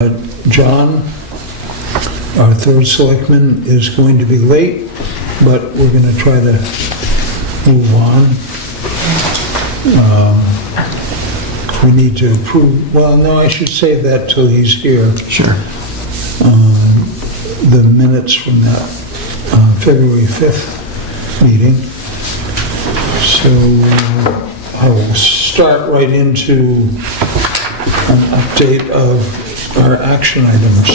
John, our third selectman, is going to be late, but we're going to try to move on. We need to approve, well, no, I should save that till he's here. Sure. The minutes from that February 5th meeting. So I will start right into an update of our action items.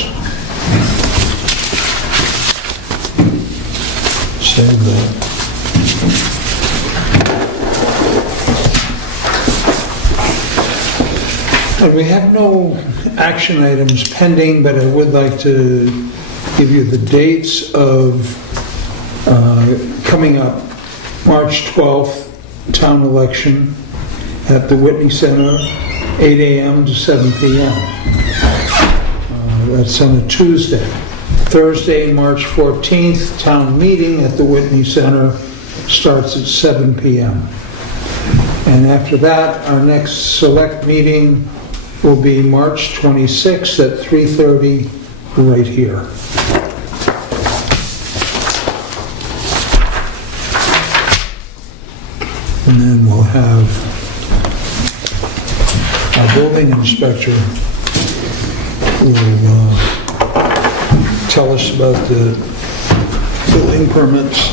Save that. And we have no action items pending, but I would like to give you the dates of coming up. March 12th, town election at the Whitney Center, 8 a.m. to 7 p.m. That's on a Tuesday. Thursday, March 14th, town meeting at the Whitney Center starts at 7 p.m. And after that, our next select meeting will be March 26th at 3:30 right here. And then we'll have our building inspector will tell us about the building permits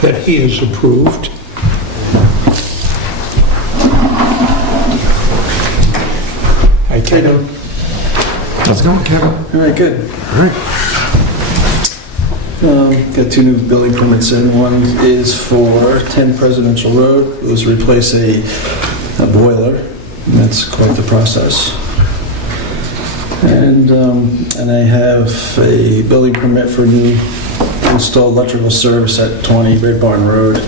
that he has approved. Hi, Kevin. How's it going, Kevin? All right, good. All right. Got two new building permits in. One is for 10 Presidential Road. It was to replace a boiler. And that's quite the process. And I have a building permit for new installed electrical service at 20 Red Barn Road.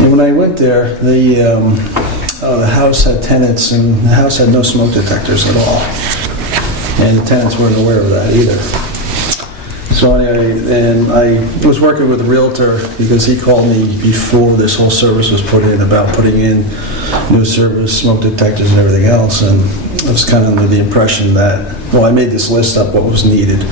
And when I went there, the house had tenants, and the house had no smoke detectors at all. And the tenants weren't aware of that either. So anyway, and I was working with a realtor because he called me before this whole service was put in about putting in new service, smoke detectors and everything else. And I was kind of under the impression that, well, I made this list up, what was needed,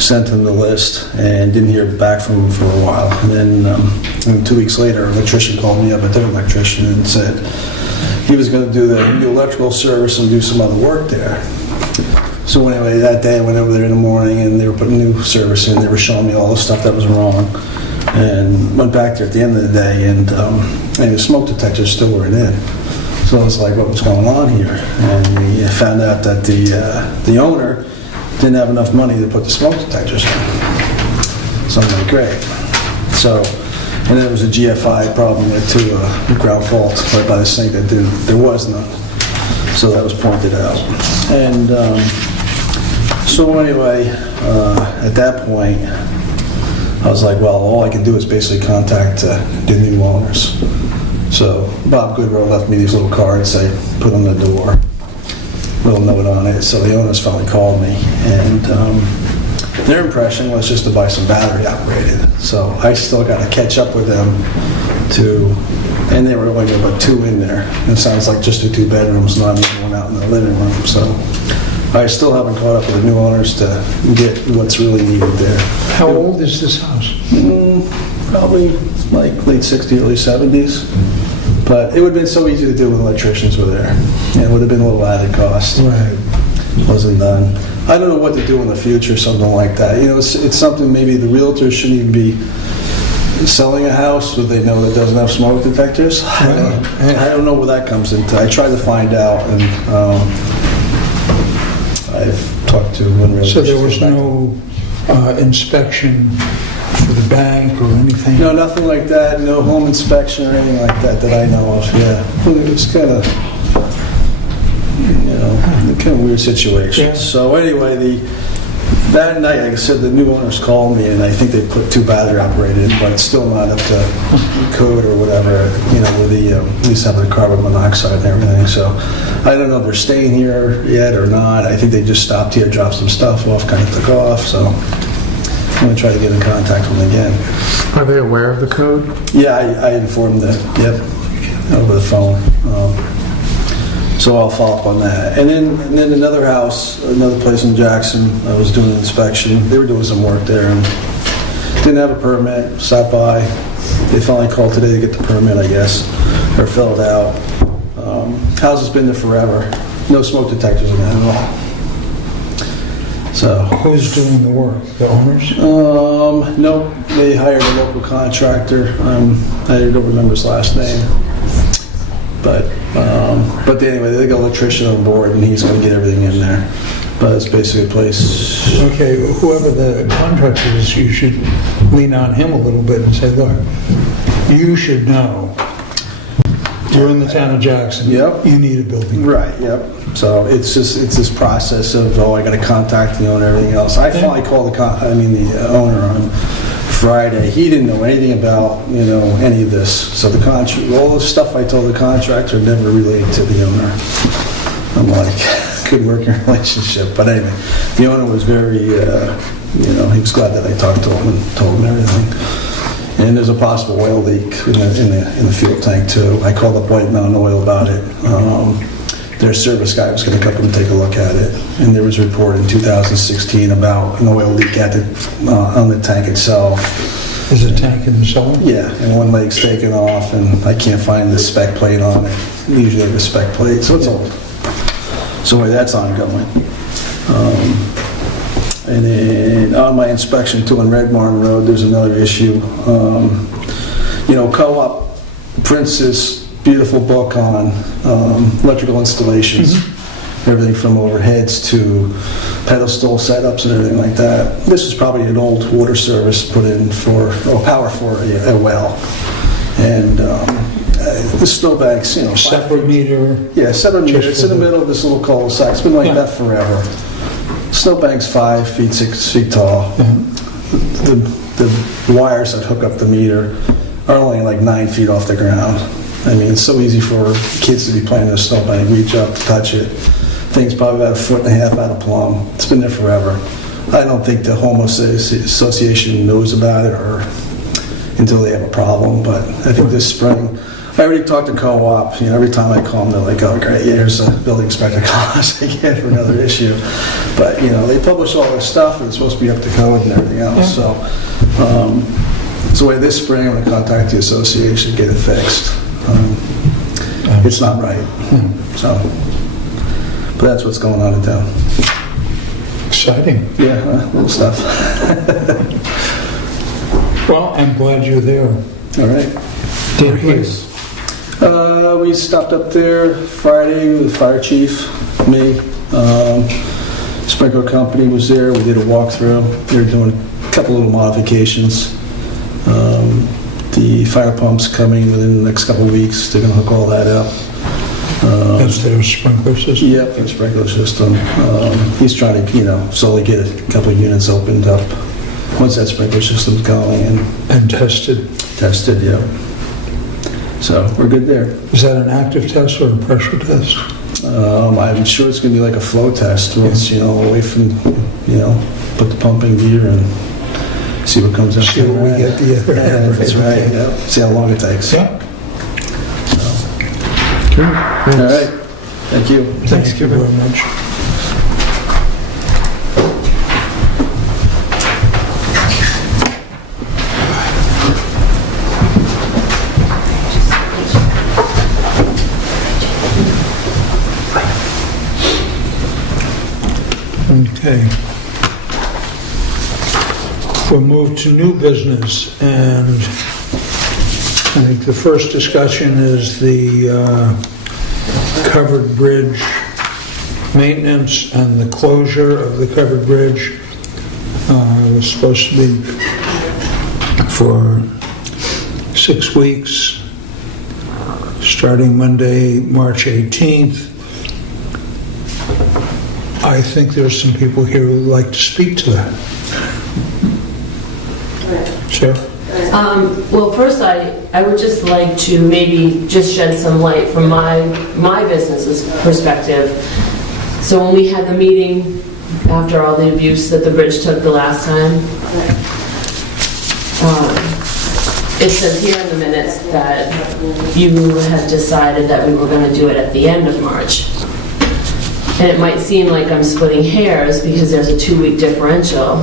sent him the list, and didn't hear back from him for a while. And then 2 weeks later, an electrician called me up, a different electrician, and said he was going to do the new electrical service and do some other work there. So anyway, that day I went over there in the morning and they were putting new service in. They were showing me all the stuff that was wrong. And went back there at the end of the day and the smoke detectors still weren't in. So I was like, what was going on here? And we found out that the owner didn't have enough money to put the smoke detectors in. So I'm like, great. So, and there was a GFI problem there too, a ground fault right by the sink that there was none. So that was pointed out. And so anyway, at that point, I was like, well, all I can do is basically contact the new owners. So Bob Goodrow left me these little cards, they put on the door, little note on it. So the owners finally called me, and their impression was just to buy some battery operated. So I still got to catch up with them and they were only going to put two in there. It sounds like just the two bedrooms, not even one out in the living room. So I still haven't caught up with the new owners to get what's really needed there. How old is this house? Probably like late 60s, early 70s. But it would have been so easy to do when electricians were there. And it would have been a little added cost. Right. Wasn't done. I don't know what to do in the future, something like that. You know, it's something maybe the realtor shouldn't even be selling a house so they know that doesn't have smoke detectors. I don't know where that comes into. I tried to find out, and I've talked to one realtor. So there was no inspection for the bank or anything? No, nothing like that. No home inspection or anything like that that I know of. Yeah, it was kind of, kind of weird situation. Yeah. So anyway, that night, like I said, the new owners called me, and I think they put two battery operated, but it's still not up to code or whatever, with the, at least having the carbon monoxide and everything. So I don't know if they're staying here yet or not. I think they just stopped here, dropped some stuff off, kind of took off. So I'm going to try to get in contact with them again. Are they aware of the code? Yeah, I informed them, yep, over the phone. So I'll follow up on that. And then another house, another place in Jackson, I was doing an inspection. They were doing some work there and didn't have a permit, stopped by. They finally called today to get the permit, I guess, or fill it out. House has been there forever. No smoke detectors in it at all. So. Who's doing the work? The owners? No, they hired a local contractor. I don't remember his last name. But anyway, they got an electrician on board and he's going to get everything in there. But it's basically a place. Okay, whoever the contractor is, you should lean on him a little bit and say, look, you should know. You're in the town of Jackson. Yep. You need a building. Right, yep. So it's this process of, I got to contact the owner and everything else. I finally called the owner on Friday. He didn't know anything about, any of this. So all the stuff I told the contractor never related to the owner. I'm like, good working relationship. But anyway, the owner was very, he was glad that I talked to him and told him everything. And there's a possible oil leak in the fuel tank too. I called up White Mountain Oil about it. Their service guy was going to come and take a look at it. And there was a report in 2016 about an oil leak on the tank itself. Is the tank in the cellar? Yeah, and one leg's taken off, and I can't find the spec plate on it. Usually I have a spec plate, so it's old. So anyway, that's ongoing. And then on my inspection too on Red Barn Road, there's another issue. Co-op prints this beautiful book on electrical installations, everything from overheads to pedestal setups and everything like that. This is probably an old water service put in for power for a well, and the snowbanks, Separate meter. Yeah, separate meter. It's in the middle of this little cul-de-sac. It's been like that forever. Snowbank's 5 feet, 6 feet tall. The wires that hook up the meter are only like 9 feet off the ground. I mean, it's so easy for kids to be playing in a snowbank, reach up, touch it. Thing's probably about 1.5 feet out of plumb. It's been there forever. I don't think the homeowners association knows about it or until they have a problem, but I think this spring, I already talked to co-op. Every time I call them, they're like, "Oh, great, here's a building inspector cost again for another issue." But they publish all this stuff, and it's supposed to be up to code and everything else. So, this spring, I'm going to contact the association, get it fixed. It's not right. So, but that's what's going on in town. Exciting. Yeah, little stuff. Well, I'm glad you're there. All right. Dear place. We stopped up there Friday with the fire chief, me. Sprinkler company was there. We did a walkthrough. They were doing a couple little modifications. The fire pump's coming within the next couple of weeks. They're going to hook all that up. That's their sprinkler system? Yep, their sprinkler system. He's trying to, slowly get a couple of units opened up once that sprinkler system's going. And tested? Tested, yeah. So we're good there. Is that an active test or a pressure test? I'm sure it's going to be like a flow test once, away from, put the pump in gear and see what comes out. See what we get the other end. That's right, yeah. See how long it takes. Yeah. Good. All right. Thank you. Thank you very much. Okay. We'll move to new business, and I think the first discussion is the covered bridge maintenance and the closure of the covered bridge. It was supposed to be for 6 weeks, starting Monday, March 18th. I think there's some people here who would like to speak to that. Sure. Well, first, I would just like to maybe just shed some light from my business's perspective. So when we had the meeting after all the abuse that the bridge took the last time, it says here in the minutes that you had decided that we were going to do it at the end of March. And it might seem like I'm splitting hairs because there's a 2-week differential,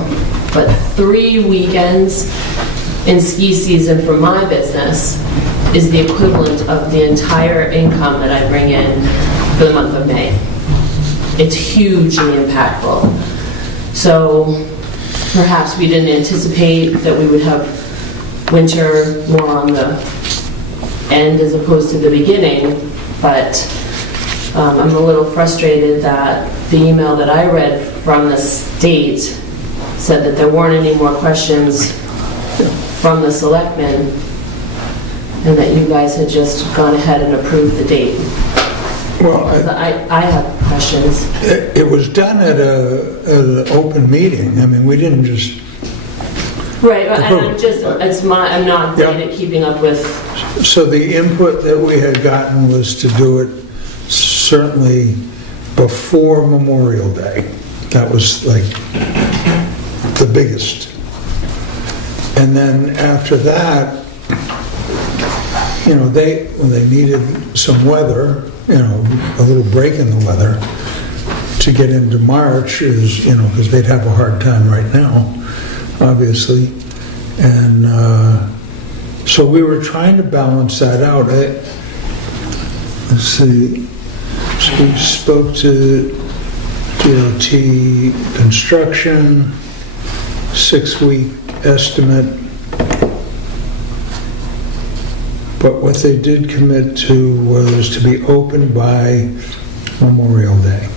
but 3 weekends in ski season for my business is the equivalent of the entire income that I bring in for the month of May. It's hugely impactful. So perhaps we didn't anticipate that we would have winter more on the end as opposed to the beginning, but I'm a little frustrated that the email that I read from the state said that there weren't any more questions from the selectmen and that you guys had just gone ahead and approved the date. Well, I have questions. it was done at an open meeting. I mean, we didn't just... Right, and I'm not great at keeping up with... So the input that we had gotten was to do it certainly before Memorial Day. That was like the biggest. And then after that, you know, when they needed some weather, you know, a little break in the weather to get into March is, you know, because they'd have a hard time right now, obviously. And so we were trying to balance that out. Let's see. So we spoke to DOT construction, 6-week estimate. But what they did commit to was to be open by Memorial Day.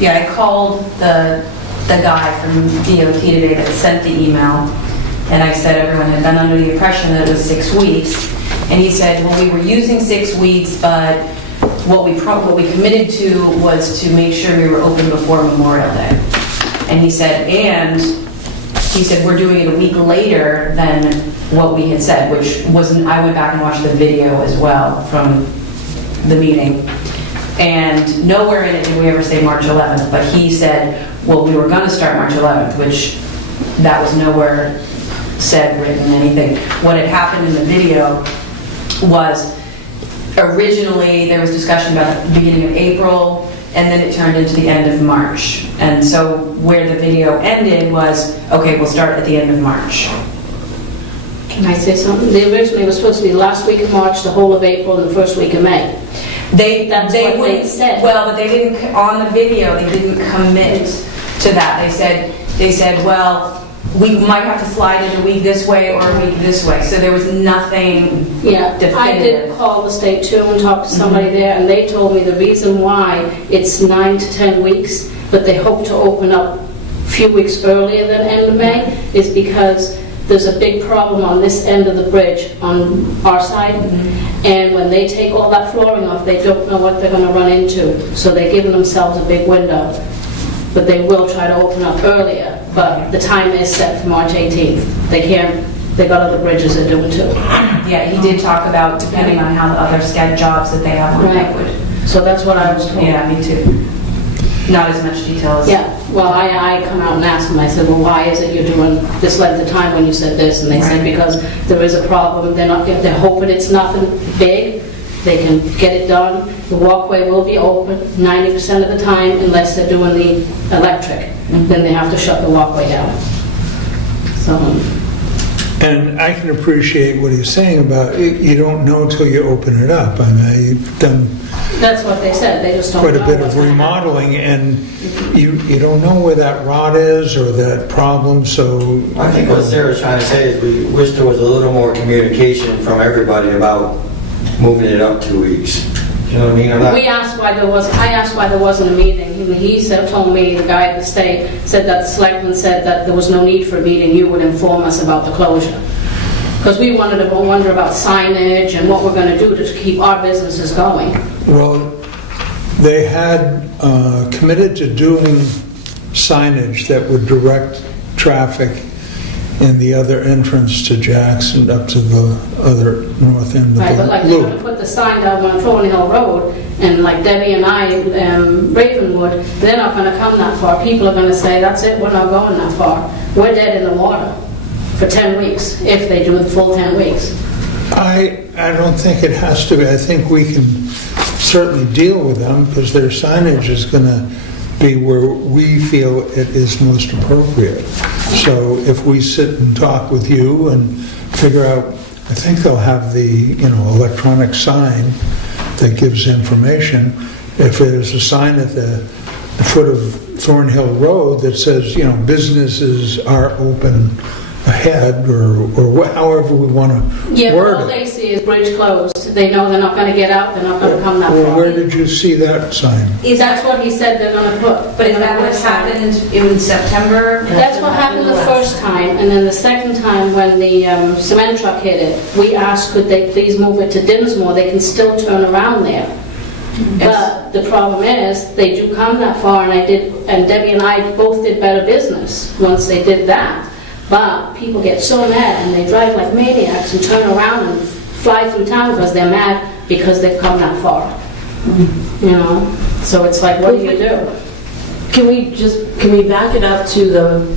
Yeah, I called the guy from DOT today that sent the email, and I said everyone had been under the impression that it was 6 weeks. And he said, well, we were using 6 weeks, but what we committed to was to make sure we were open before Memorial Day. And he said, we're doing it a week later than what we had said, which wasn't, I went back and watched the video as well from the meeting. And nowhere in it did we ever say March 11th, but he said, well, we were gonna start March 11th, which that was nowhere said, written, anything. What had happened in the video was originally there was discussion about the beginning of April, and then it turned into the end of March. And so where the video ended was, okay, we'll start at the end of March. Can I say something? They originally was supposed to be the last week of March, the whole of April, and the first week of May. That's what they said. Well, but they didn't, on the video, they didn't commit to that. They said, well, we might have to slide it a week this way or a week this way. So there was nothing definitive. I did call the state too and talk to somebody there, and they told me the reason why it's 9 to 10 weeks, but they hope to open up a few weeks earlier than end of May, is because there's a big problem on this end of the bridge on our side, and when they take all that flooring off, they don't know what they're going to run into. So they're giving themselves a big window, but they will try to open up earlier. But the time is set for March 18th. They got other bridges they're doing too. Yeah, he did talk about depending on how the other sched jobs that they have on Lakewood. So that's what I was told. Yeah, me too. Not as much detail as... Yeah, well, I come out and asked them, I said, well, why is it you're doing this length of time when you said this? And they said, because there is a problem. They're hoping it's nothing big. They can get it done. The walkway will be open 90% of the time unless they're doing the electric. Then they have to shut the walkway down. So... And I can appreciate what he's saying about it. You don't know until you open it up. I mean, you've done that's what they said. They just don't quite know a bit what's of gonna remodeling, and you don't know where that rot is or that problem. So I think what Sarah's trying to say is we wish there was a little more communication from everybody about moving it up 2 weeks. You know what I mean? I asked why there wasn't a meeting. He told me, the guy at the state, said that the selectmen said that there was no need for a meeting. You would inform us about the closure. Because we wanted to wonder about signage and what we're going to do to keep our businesses going. Well, they had committed to doing signage that would direct traffic in the other entrance to Jackson up to the other north end of Right, the but like they're going loop. to put the sign down on Thorn Hill Road, and like Debbie and I, Ravenwood, they're not going to come that far. People are going to say, that's it, we're not going that far. We're dead in the water. for 10 weeks, if they do the full 10 weeks. I don't think it has to be. I think we can certainly deal with them because their signage is going to be where we feel it is most appropriate. So if we sit and talk with you and figure out, I think they'll have the, electronic sign that gives information. If there's a sign at the foot of Thornhill Road that says, businesses are open ahead, or however we want to Yeah, but all word they it. see is bridge closed. They know they're not going to get out, they're not going to come that Well, far. where did you see that sign? That's what he said they're going to put. But is that what happened in September? That's what happened the first time, and then the second time when the cement truck hit it, we asked could they please move it to Dinsmore, they can still turn around there. But the problem is, they do come that far, and Debbie and I both did better business once they did that. But people get so mad, and they drive like maniacs and turn around and fly through town because they're mad because they've come that far. So it's like, what do you do? Can we back it up to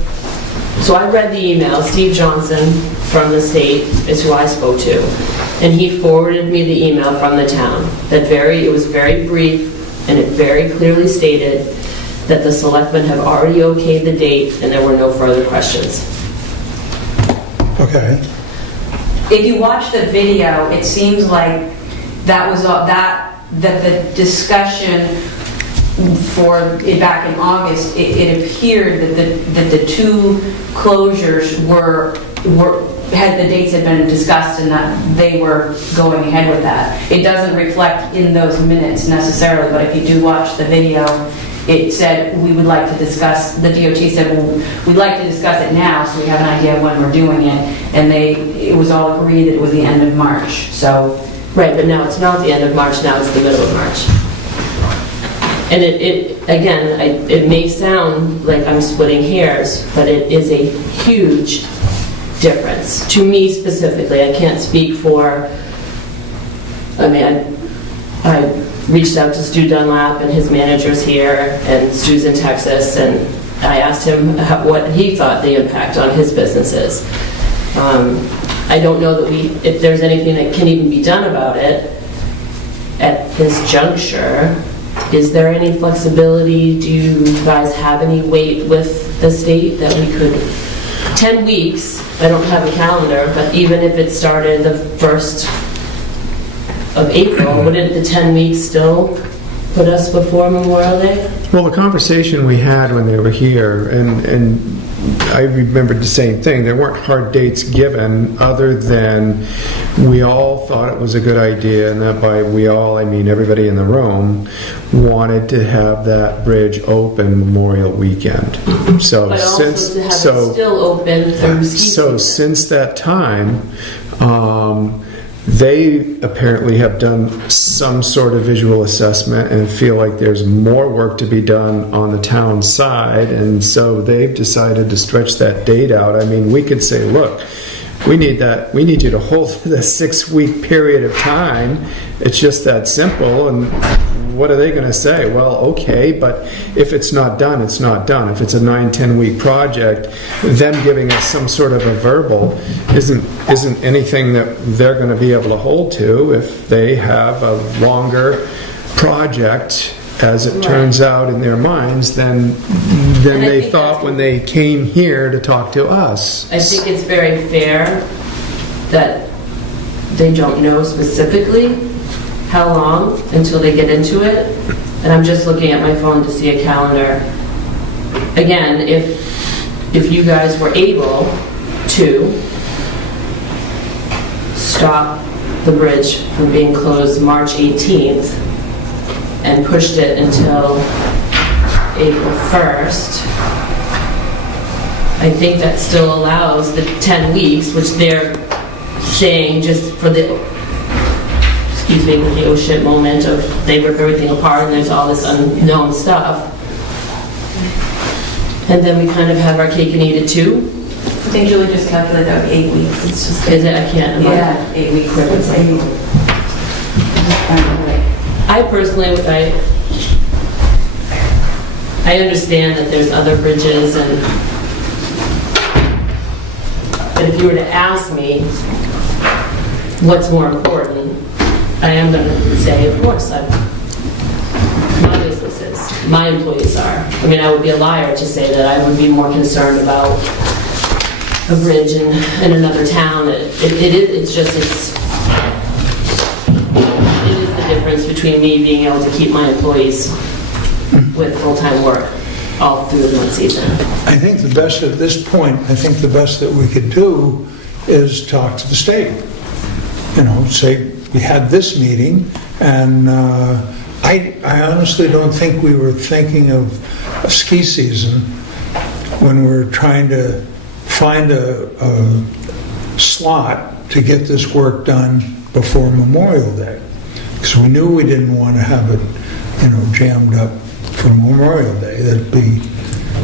so I read the email, Steve Johnson from the state is who I spoke to, and he forwarded me the email from the town. It was very brief, and it very clearly stated that the selectmen have already okayed the date and there were no further questions. Okay. If you watch the video, it seems like that was all, that the discussion for back in August, it appeared that the two closures had the dates had been discussed and that they were going ahead with that. It doesn't reflect in those minutes necessarily, but if you do watch the video, it said we would like to discuss, the DOT said, well, we'd like to discuss it now so we have an idea of when we're doing it, and it was all agreed that it was the end of March, so. Right, but now it's not the end of March, now it's the middle of March. And it may sound like I'm splitting hairs, but it is a huge difference. To me specifically, I can't speak for, I reached out to Stu Dunlap and his managers here, and Stu's in Texas, and I asked him what he thought the impact on his business is. I don't know that if there's anything that can even be done about it at this juncture. Is there any flexibility? Do you guys have any weight with the state that we could, 10 weeks, I don't have a calendar, but even if it started the 1st of April, wouldn't the 10 weeks still put us before Memorial Day? Well, the conversation we had when they were here, and I remembered the same thing. There weren't hard dates given other than we all thought it was a good idea, and that by we all, I mean everybody in the room, wanted to have that bridge open Memorial Weekend. So But also since to have it still open through ski so season. since that time, they apparently have done some sort of visual assessment and feel like there's more work to be done on the town side, and so they've decided to stretch that date out. I mean, we could say, look, we need you to hold the 6-week period of time. It's just that simple. And what are they going to say? Well, okay, but if it's not done, it's not done. If it's a 9-10 week project, them giving us some sort of a verbal isn't anything that they're going to be able to hold to. If they have a longer project, as it turns out in their minds, than And I they think thought that's- when they came here to talk to us. I think it's very fair that they don't know specifically how long until they get into it. And I'm just looking at my phone to see a calendar. Again, if you guys were able to stop the bridge from being closed March 18th and pushed it until April 1st, I think that still allows the 10 weeks, which they're saying just for the, with the oh shit moment of they rip everything apart and there's all this unknown stuff. And then we kind of have our cake and eat it too. I think Julie just calculated out 8 weeks. It's just. Is it? I can't imagine. Yeah, 8 weeks. It's like- I personally, I understand that there's other bridges and But if you were to ask me what's more important, I am going to say, of course, my businesses, my employees are. I mean, I would be a liar to say that I would be more concerned about a bridge in another town. It is the difference between me being able to keep my employees with full-time work all through the one season. I think the best at this point, I think the best that we could do is talk to the state. You know, say, we had this meeting, and I honestly don't think we were thinking of a ski season when we were trying to find a slot to get this work done before Memorial Day. Because we knew we didn't want to have it, you know, jammed up for Memorial Day. That'd be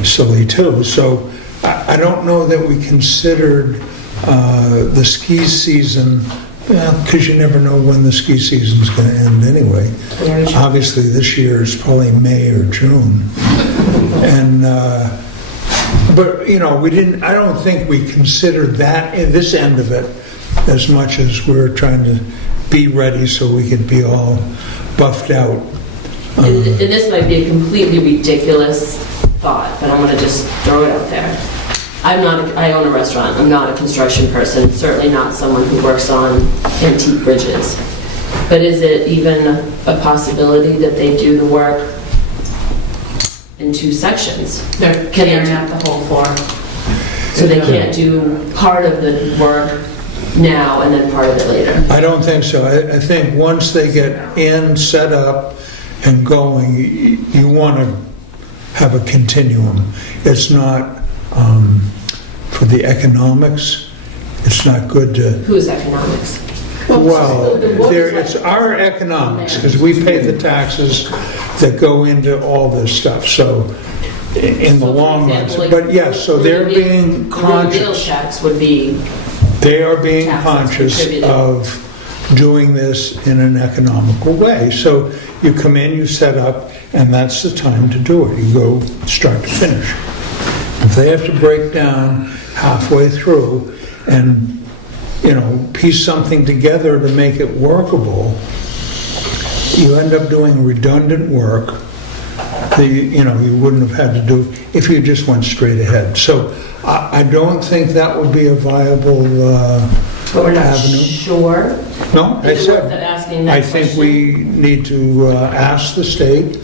silly too. So I don't know that we considered the ski season, because you never know when the ski season's going to end anyway. Obviously this year is probably May or June. And but you know, I don't think we considered that this end of it as much as we were trying to be ready so we could be all buffed out. And this might be a completely ridiculous thought, but I'm going to just throw it out there. I own a restaurant. I'm not a construction person, certainly not someone who works on antique bridges. But is it even a possibility that they do the work in two sections? They're tearing up the whole floor. So they can't do part of the work now and then part of it later? I don't think so. I think once they get in, set up, and going, you want to have a continuum. It's not, for the economics, it's not good to... Whose economics? Well, it's our economics, because we pay the taxes that go into all this stuff, so in the long run. But yes, so they're being conscious. Meal checks would be... They are being taxes conscious contributed. of doing this in an economical way. So you come in, you set up, and that's the time to do it. You go start to finish. If they have to break down halfway through and, you know, piece something together to make it workable, you end up doing redundant work that you wouldn't have had to do if you just went straight ahead. So I don't think that would be a viable But we're not avenue. sure. No, I Is it worth it said, asking that I think question? we need to ask the state,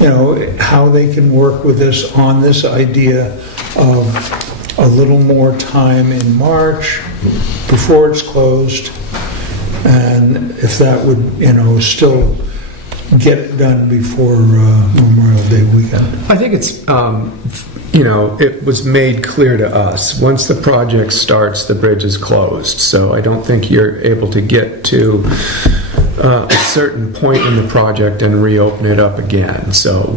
you know, how they can work with us on this idea of a little more time in March before it's closed, and if that would, you know, still get it done before Memorial Day weekend. I think it's, it was made clear to us, once the project starts, the bridge is closed. So I don't think you're able to get to a certain point in the project and reopen it up again. So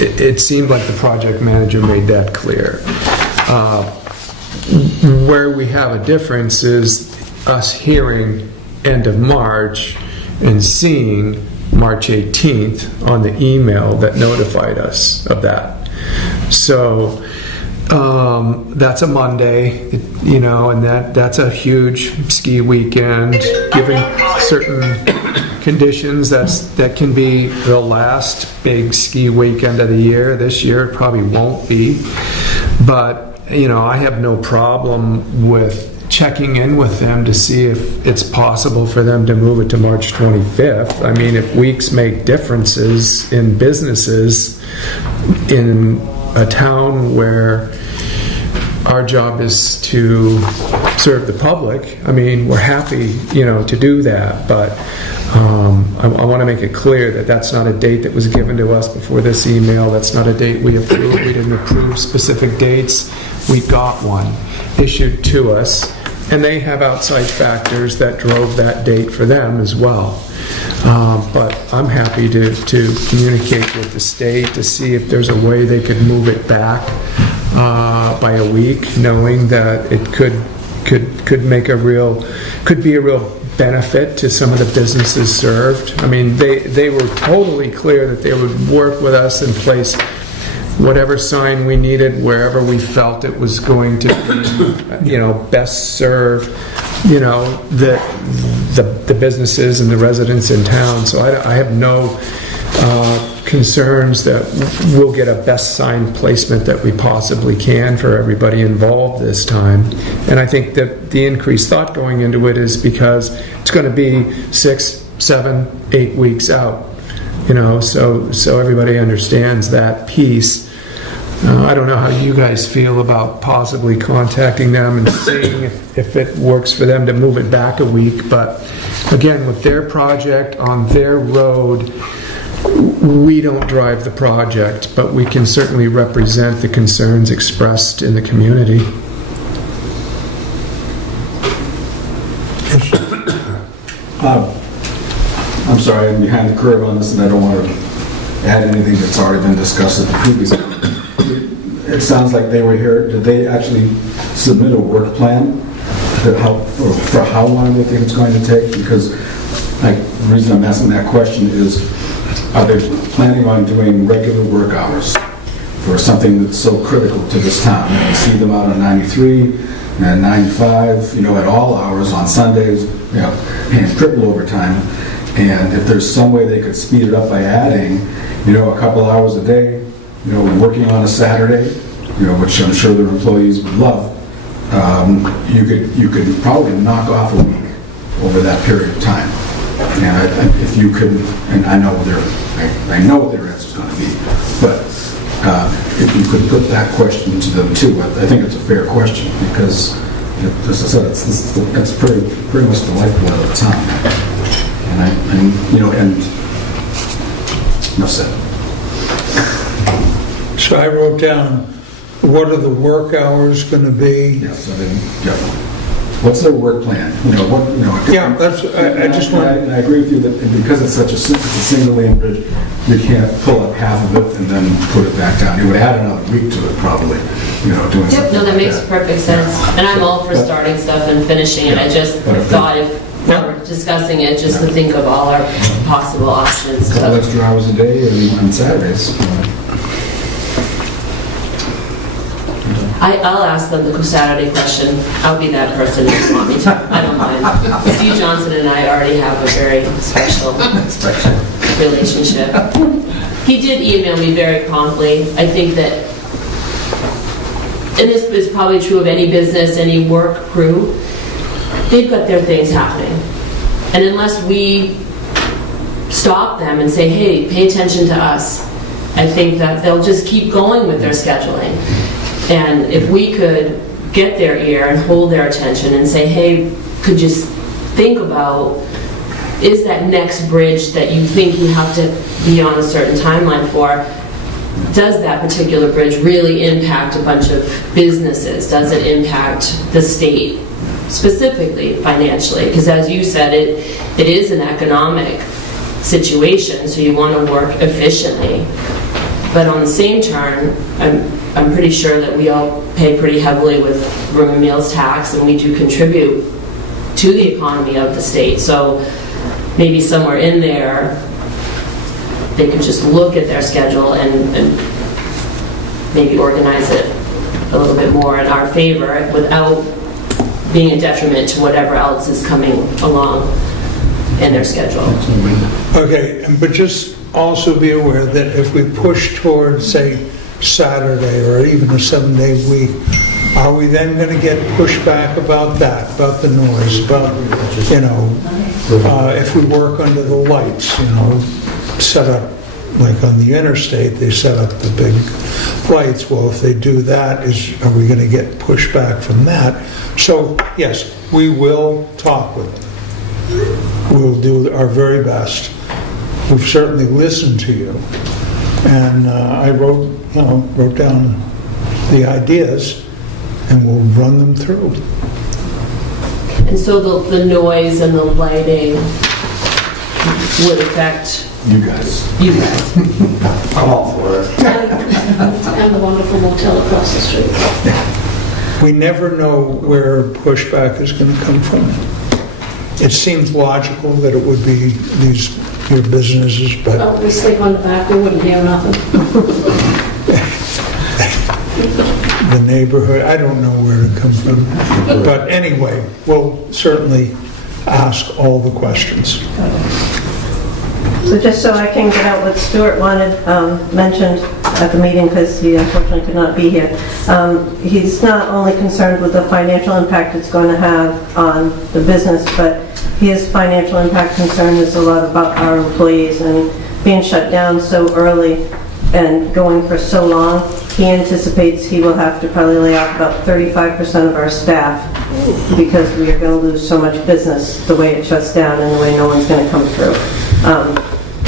it seemed like the project manager made that clear. Where we have a difference is us hearing end of March and seeing March 18th on the email that notified us of that. So that's a Monday, you know, and that's a huge ski weekend. Given certain conditions, that can be the last big ski weekend of the year. This year it probably won't be, but you know, I have no problem with checking in with them to see if it's possible for them to move it to March 25th. I mean, if weeks make differences in businesses in a town where our job is to serve the public, I mean, we're happy, you know, to do that, but I want to make it clear that that's not a date that was given to us before this email. That's not a date we approved. We didn't approve specific dates. We got one issued to us, and they have outside factors that drove that date for them as well. But I'm happy to communicate with the state to see if there's a way they could move it back by a week, knowing that it could be a real benefit to some of the businesses served. I mean, they were totally clear that they would work with us and place whatever sign we needed, wherever we felt it was going to be, best serve, the businesses and the residents in town. So I have no concerns that we'll get a best sign placement that we possibly can for everybody involved this time. And I think that the increased thought going into it is because it's going to be 6, 7, 8 weeks out, so everybody understands that piece. I don't know how you guys feel about possibly contacting them and seeing if it works for them to move it back a week. But again, with their project on their road, we don't drive the project, but we can certainly represent the concerns expressed in the community. I'm sorry, I'm behind the curve on this, and I don't want to add anything that's already been discussed at the previous meeting. It sounds like they were here. Did they actually submit a work plan for how long they think it's going to take? Because the reason I'm asking that question is, are they planning on doing regular work hours for something that's so critical to this town? You see them out on 93 and 95, at all hours on Sundays, paying triple overtime. And if there's some way they could speed it up by adding, a couple hours a day, working on a Saturday, which I'm sure their employees would love, you could probably knock off a week over that period of time. And if you could, and I know what their answer is going to be, but if you could put that question to them too, I think it's a fair question, because, as I said, it's pretty much the lifeblood of the town. And enough said. So I wrote down, what are the work hours going to be? Yes, what's their work plan? Yeah, I just want. And I agree with you that because it's such a single lane bridge, you can't pull up half of it and then put it back down. You would add another week to it probably, doing something. No, that like makes perfect sense. And I'm all for starting stuff and finishing it. I just thought if we're discussing it, just to think of all our possible options. A couple extra hours a day and on Saturdays. I'll ask them the Saturday question. I'll be that person if you want me to. I don't mind. Steve Johnson and I already have a very special relationship. He did email me very promptly. I think that, and this is probably true of any business, any work crew, they've got their things happening. And unless we stop them and say, hey, pay attention to us, I think that they'll just keep going with their scheduling. And if we could get their ear and hold their attention and say, hey, could you think about, is that next bridge that you think you have to be on a certain timeline for, does that particular bridge really impact a bunch of businesses? Does it impact the state specifically financially? Because as you said, it is an economic situation, so you want to work efficiently. But on the same turn, I'm pretty sure that we all pay pretty heavily with room and meals tax, and we do contribute to the economy of the state. So maybe somewhere in there, they could just look at their schedule and maybe organize it a little bit more in our favor without being a detriment to whatever else is coming along in their schedule. Okay, but just also be aware that if we push towards, say, Saturday or even a 7-day week, are we then going to get pushback about that, about the noise, about, if we work under the lights, set up, like on the interstate, they set up the big lights. Well, if they do that, are we going to get pushback from that? So, yes, we will talk with them. We'll do our very best. We've certainly listened to you. And I wrote down the ideas, and we'll run them through. And so the noise and the lighting would affect You guys. I'm all for it. And the wonderful motel across the street. We never know where pushback is going to come from. It seems logical that it would be your businesses, but Oh, we sleep on the back, we wouldn't hear nothing. the neighborhood. I don't know where to come from. But anyway, we'll certainly ask all the questions. So just so I can get out what Stuart mentioned at the meeting, because he unfortunately could not be here. He's not only concerned with the financial impact it's going to have on the business, but his financial impact concern is a lot about our employees, and being shut down so early and going for so long, he anticipates he will have to probably lay off about 35% of our staff because we are going to lose so much business the way it shuts down and the way no one's going to come through.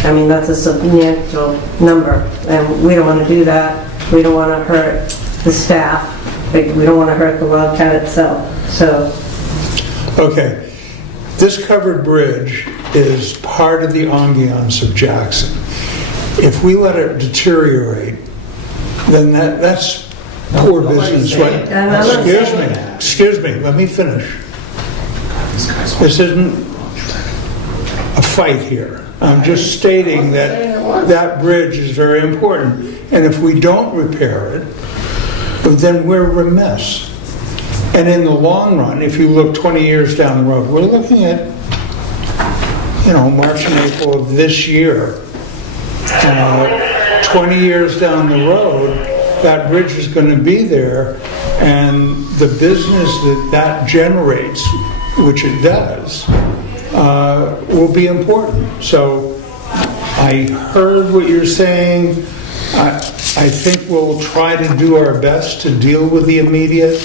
I mean, that's a substantial number, and we don't want to do that. We don't want to hurt the staff. We don't want to hurt the Wildcat itself. So, Okay, this covered bridge is part of the ambiance of Jackson. If we let it deteriorate, then that's poor business. Excuse me, let me finish. This isn't a fight here. I'm just stating that that bridge is very important. And if we don't repair it, then we're remiss. And in the long run, if you look 20 years down the road, we're looking at, March and April of this year. 20 years down the road, that bridge is going to be there, and the business that generates, which it does, will be important. So I heard what you're saying. I think we'll try to do our best to deal with the immediate,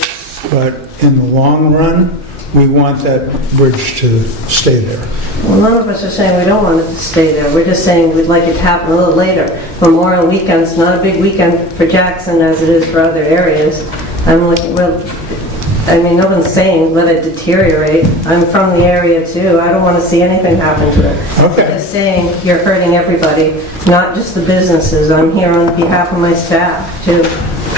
but in the long run, we want that bridge to stay there. well, none of us are saying we don't want it to stay there. We're just saying we'd like it to happen a little later. Memorial Weekend's not a big weekend for Jackson as it is for other areas. I'm looking, no one's saying let it deteriorate. I'm from the area too. I don't want to see anything happen to it. Okay. I'm just saying you're hurting everybody, not just the businesses. I'm here on behalf of my staff too,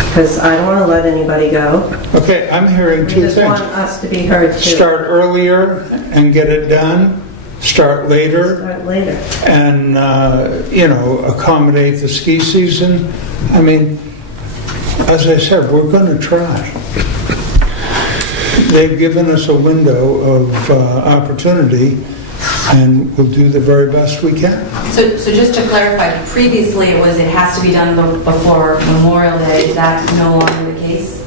because I don't want to let anybody go. Okay, I'm hearing We two just want things. us to be heard too. Start earlier and get it done. Start later. Start later. And, accommodate the ski season. I mean, as I said, we're going to try. They've given us a window of opportunity, and we'll do the very best we can. So just to clarify, previously it has to be done before Memorial Day. Is that no longer the case?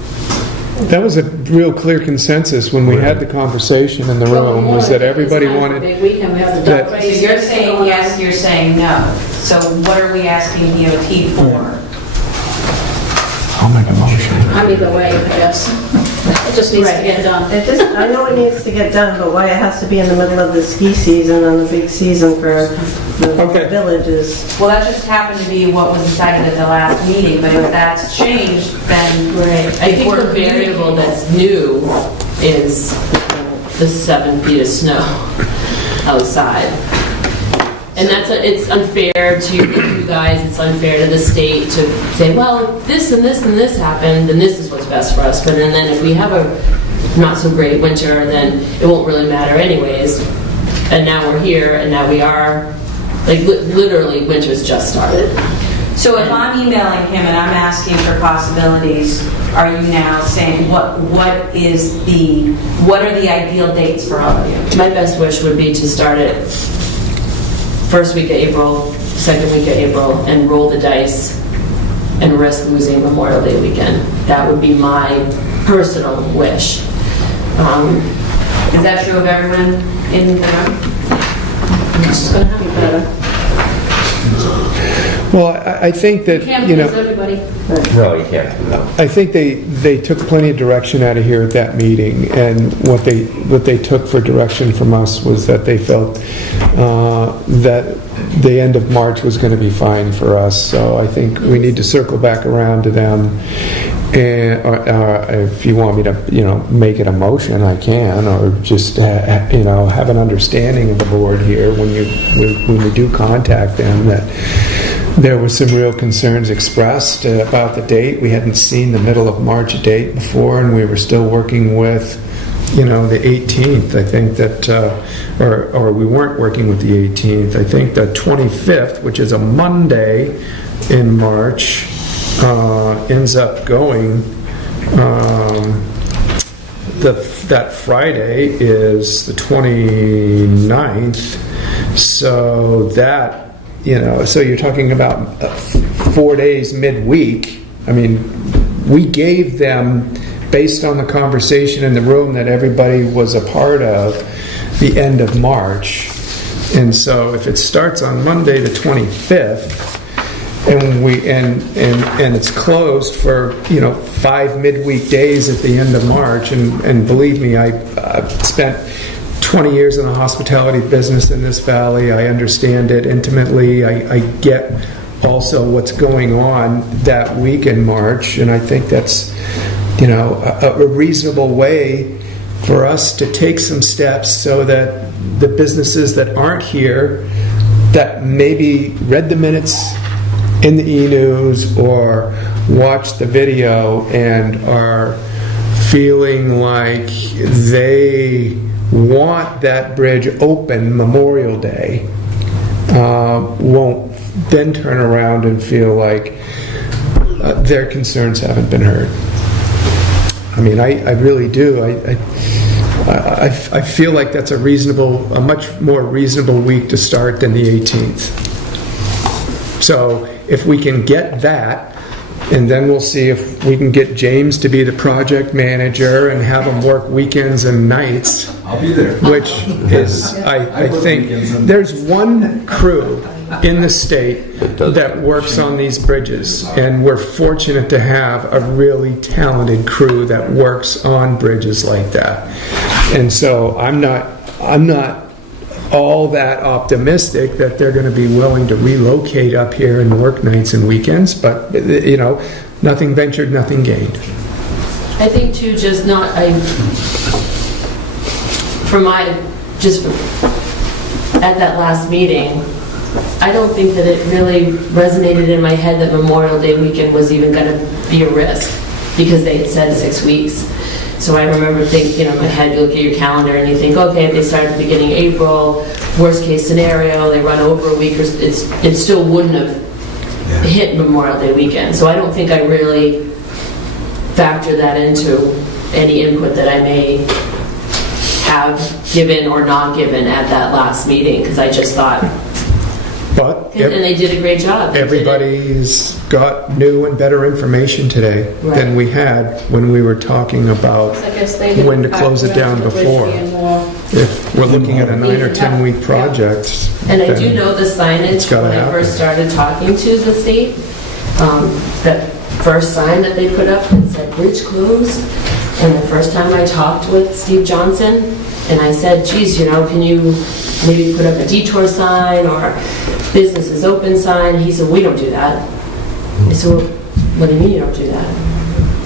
That was a real clear consensus when we had the conversation in the room, was that everybody wanted... Big weekend, we have the that- duck So race. you're saying yes, you're saying no. So what are we asking DOT for? I'll make a motion. I'm either way, I guess. It just needs to get done. I know it needs to get done, but why it has to be in the middle of the ski season and the big season for the Okay. villages. Well, that just happened to be what was decided at the last meeting, but if that's changed, then... Right. I think the variable that's new is the 7 feet of snow outside. And it's unfair to you guys, it's unfair to the state to say, well, if this and this and this happened, then this is what's best for us. But then if we have a not so great winter, then it won't really matter anyways. And now we're here, and now we are, literally winter's just started. So if I'm emailing him and I'm asking for possibilities, are you now saying what are the ideal dates for all of you? My best wish would be to start it first week of April, second week of April, and roll the dice and risk losing Memorial Day weekend. That would be my personal wish. Is that true of everyone in the room? It's going to be better. Well, I think that, Can't please everybody. No, you can't do that. I think they took plenty of direction out of here at that meeting, and what they took for direction from us was that they felt that the end of March was going to be fine for us. So I think we need to circle back around to them. And if you want me to, make it a motion, I can, or just have an understanding of the board here when we do contact them that there were some real concerns expressed about the date. We hadn't seen the middle of March date before, and we were still working with, the 18th. I think that, or we weren't working with the 18th. I think the 25th, which is a Monday in March, ends up going That Friday is the 29th, so that, so you're talking about 4 days midweek. I mean, we gave them, based on the conversation in the room that everybody was a part of, the end of March. And so if it starts on Monday the 25th, and it's closed for 5 midweek days at the end of March, and believe me, I spent 20 years in the hospitality business in this valley. I understand it intimately. I get also what's going on that week in March, and I think that's a reasonable way for us to take some steps so that the businesses that aren't here, that maybe read the minutes in the e-news or watched the video and are feeling like they want that bridge open Memorial Day, won't then turn around and feel like their concerns haven't been heard. I mean, I really do. I feel like that's a much more reasonable week to start than the 18th. So if we can get that, and then we'll see if we can get James to be the project manager and have him work weekends and nights. I'll be there. Which is, I think, there's one crew in the state that works on these bridges, and we're fortunate to have a really talented crew that works on bridges like that. And so I'm not all that optimistic that they're going to be willing to relocate up here and work nights and weekends, but nothing ventured, nothing gained. I think too, at that last meeting, I don't think that it really resonated in my head that Memorial Day weekend was even going to be a risk, because they had said 6 weeks. So I remember thinking, in my head, you look at your calendar and you think, okay, if they start at the beginning of April, worst case scenario, they run over a week, or it still wouldn't have hit Memorial Day weekend. So I don't think I really factored that into any input that I may have given or not given at that last meeting, because I just thought, But and they did a great job. Everybody's got new and better information today than we had when we were talking about when to close it down before. If we're looking at a 9 or 10 week project. And I do know the signage when I first started talking to the state. That first sign that they put up that said bridge closed. And the first time I talked with Steve Johnson, and I said, geez, can you maybe put up a detour sign or business is open sign? He said, we don't do that. I said, well, what do you mean you don't do that?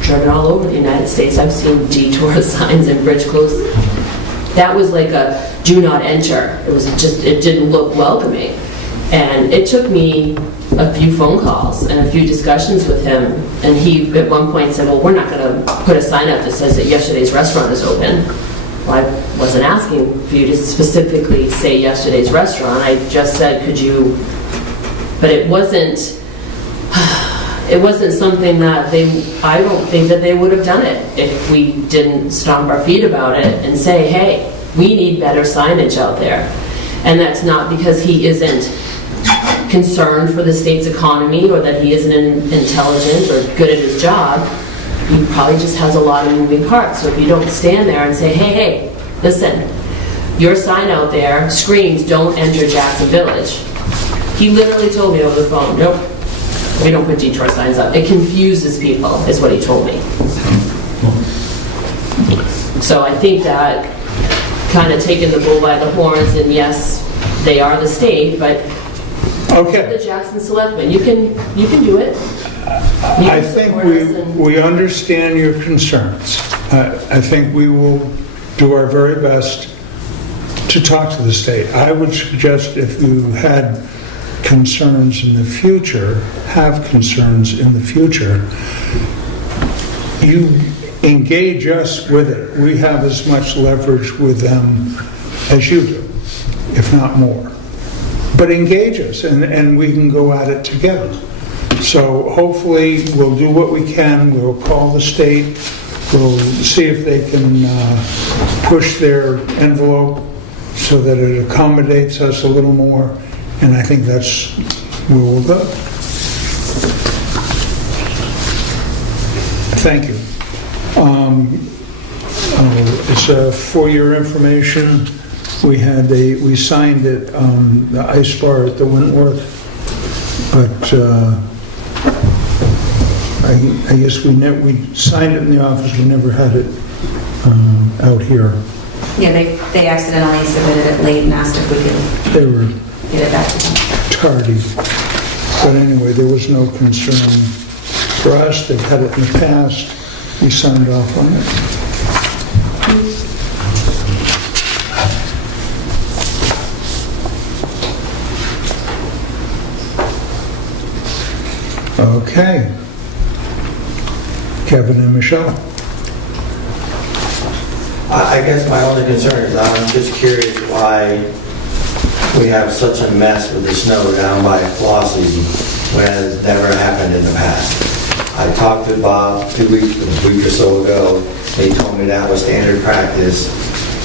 Driven all over the United States, I've seen detour signs and bridge closed. That was like a do not enter. It didn't look welcoming. And it took me a few phone calls and a few discussions with him. And he, at one point, said, well, we're not going to put a sign up that says that yesterday's restaurant is open. Well, I wasn't asking for you to specifically say yesterday's restaurant. I just said, could you... But it wasn't something that I don't think that they would have done it if we didn't stomp our feet about it and say, hey, we need better signage out there. And that's not because he isn't concerned for the state's economy or that he isn't intelligent or good at his job. He probably just has a lot of moving parts. So if you don't stand there and say, hey, listen, your sign out there screams, don't enter Jackson Village. He literally told me over the phone, nope, we don't put detour signs up. It confuses people, is what he told me. So I think that kind of taking the bull by the horns, and yes, they are the state, but the Jackson Selectmen, you can do it. I think we understand your concerns. I think we will do our very best to talk to the state. I would suggest if you had concerns in the future, you engage us with it. We have as much leverage with them as you do, if not more. But engage us, and we can go at it together. So hopefully, we'll do what we can. We'll call the state. We'll see if they can push their envelope so that it accommodates us a little more. And I think that's where we'll go. Thank you. It's for your information. We signed it, the ice bar at the Wentworth, but I guess we signed it in the office. We never had it out here. Yeah, they accidentally submitted it late and asked if we could They were get it back to them. tardy. But anyway, there was no concern for us. They've had it in the past. We signed off on it. Okay. Kevin and Michelle. I guess my only concern is I'm just curious why we have such a mess with the snow down by Flossie when it has never happened in the past. I talked to Bob a week or so ago. He told me that was standard practice.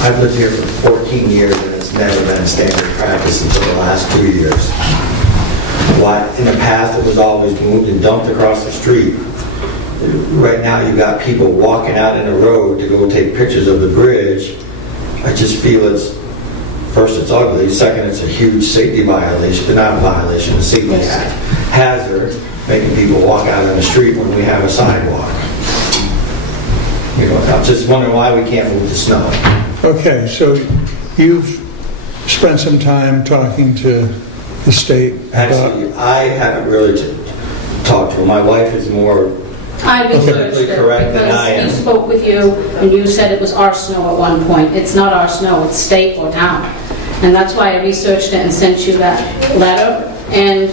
I've lived here for 14 years and it's never been standard practice until the last 2 years. Why, in the past, it was always moved and dumped across the street. Right now, you've got people walking out in the road to go take pictures of the bridge. I just feel first, it's ugly. Second, it's a huge safety violation. Not a violation, a safety hazard, making people walk out in the street when we have a sidewalk. I'm just wondering why we can't move the snow. Okay, so you've spent some time talking to the state about... Actually, I haven't really talked to her. My wife is more I researched politically it correct than I am. because he spoke with you and you said it was our snow at one point. It's not our snow, it's state or town. And that's why I researched it and sent you that letter and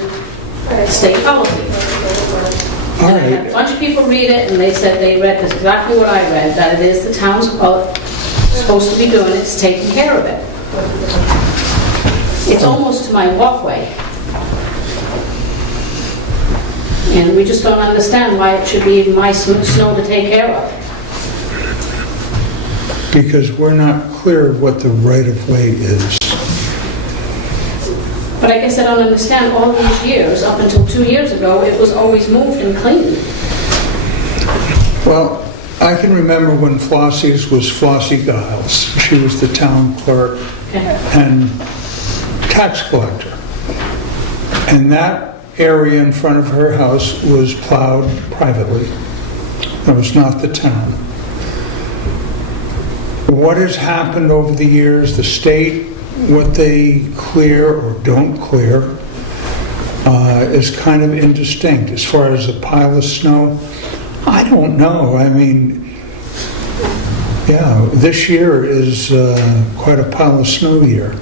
state policy. And I had a bunch of people read it and they said they read exactly what I read, that it is the town's supposed to be doing it, it's taking care of it. It's almost to my walkway. And we just don't understand why it should be my snow to take care of. Because we're not clear of what the right-of-way is. But I guess I don't understand all these years, up until 2 years ago, it was always moved and cleaned. Well, I can remember when Flossie's was Flossie Giles. She was the town clerk and tax collector. And that area in front of her house was plowed privately. It was not the town. What has happened over the years, the state, what they clear or don't clear, is kind of indistinct. As far as a pile of snow, I don't know. I mean, yeah, this year is quite a pile of snow year.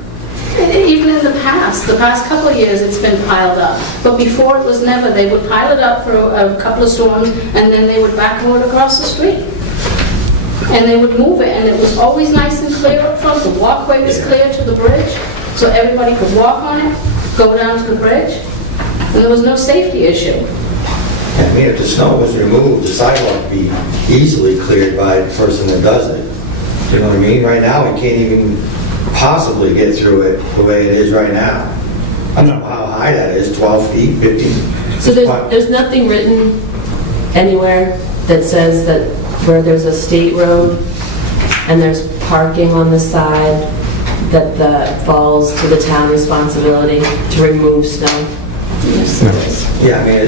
Even in the past couple of years, it's been piled up. But before, it was never. They would pile it up for a couple of storms, and then they would backload it across the street. And they would move it, and it was always nice and clear up front. The walkway was clear to the bridge, so everybody could walk on it, go down to the bridge, and there was no safety issue. I mean, if the snow was removed, the sidewalk would be easily cleared by the person that does it. You know what I mean? Right now, we can't even possibly get through it the way it is right now. I don't know how high that is, 12 feet, 15. So there's nothing written anywhere that says that where there's a state road and there's parking on the side that falls to the town responsibility to remove snow? Yeah, I mean,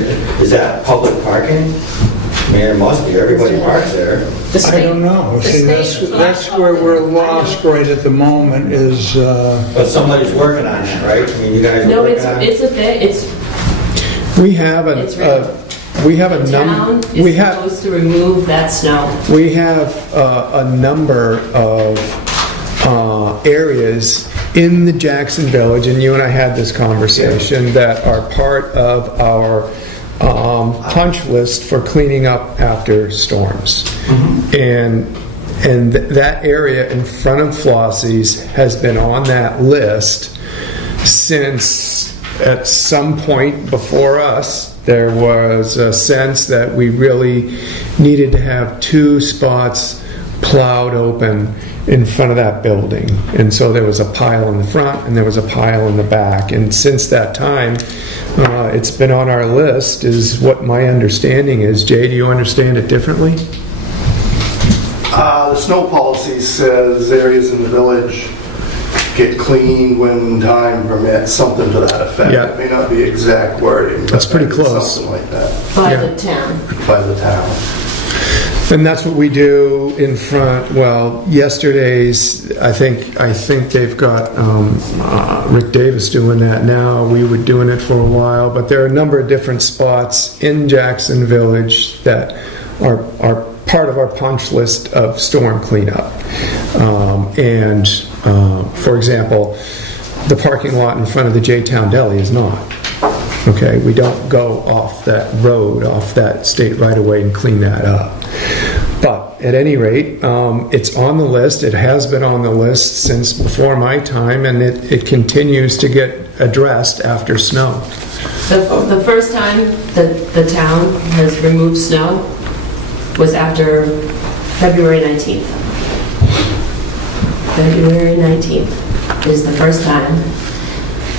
is that public parking? I mean, it must be. Everybody parks there. I don't know. See, that's where we're lost right at the moment is... But somebody's working on that, right? I mean, you guys are No, working on it? it's a thing. It's We have a the town number. is supposed to remove that snow. We have a number of areas in the Jackson Village, and you and I had this conversation, that are part of our punch list for cleaning up after storms. And that area in front of Flossie's has been on that list since at some point before us there was a sense that we really needed to have 2 spots plowed open in front of that building. And so there was a pile in the front and there was a pile in the back. And since that time, it's been on our list, is what my understanding is. Jay, do you understand it differently? The snow policy says areas in the village get cleaned when time permits, something to that effect. Yeah. It may not be exact wording, but That's pretty close. something like that By Yeah. the town. by the town. And that's what we do in front. Well, yesterday's, I think they've got Rick Davis doing that now. We were doing it for a while, but there are a number of different spots in Jackson Village that are part of our punch list of storm cleanup. For example, the parking lot in front of the J-Town Deli is not. Okay, we don't go off that road, off that state right away and clean that up. But at any rate, it's on the list. It has been on the list since before my time, and it continues to get addressed after snow. The first time that the town has removed snow was after February 19th. February 19th is the first time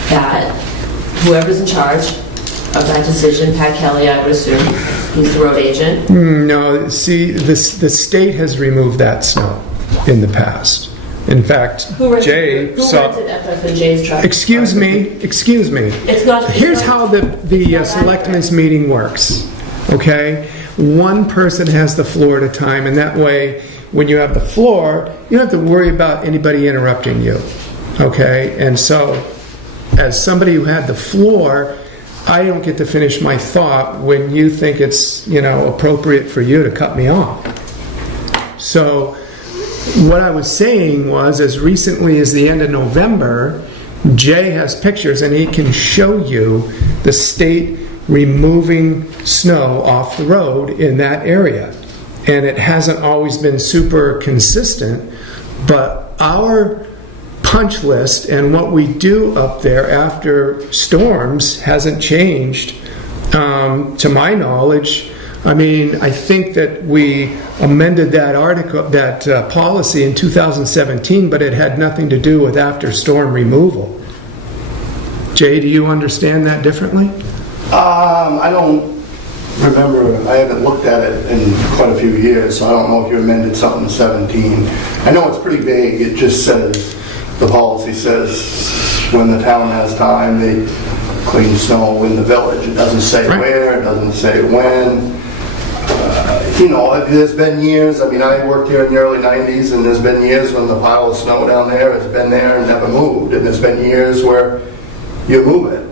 that whoever's in charge of that decision, Pat Kelly, I would assume, he's the road agent. No, see, the state has removed that snow in the past. In fact, Jay Who saw... rented FF&J's truck? Excuse me. It's not... Here's how the not selectmen's meeting works, okay? One person has the floor at a time, and that way, when you have the floor, you don't have to worry about anybody interrupting you, okay? And so, as somebody who had the floor, I don't get to finish my thought when you think it's, appropriate for you to cut me off. So, what I was saying was, as recently as the end of November, Jay has pictures and he can show you the state removing snow off the road in that area. And it hasn't always been super consistent, but our punch list and what we do up there after storms hasn't changed, to my knowledge. I mean, I think that we amended that policy in 2017, but it had nothing to do with after storm removal. Jay, do you understand that differently? I don't remember. I haven't looked at it in quite a few years, so I don't know if you amended something in 17. I know it's pretty vague. It just says, the policy says, when the town has time, they clean snow in the village. It doesn't say where, it doesn't say when. There's been years, I worked here in the early 90s, and there's been years when the pile of snow down there has been there and never moved. And there's been years where you move it.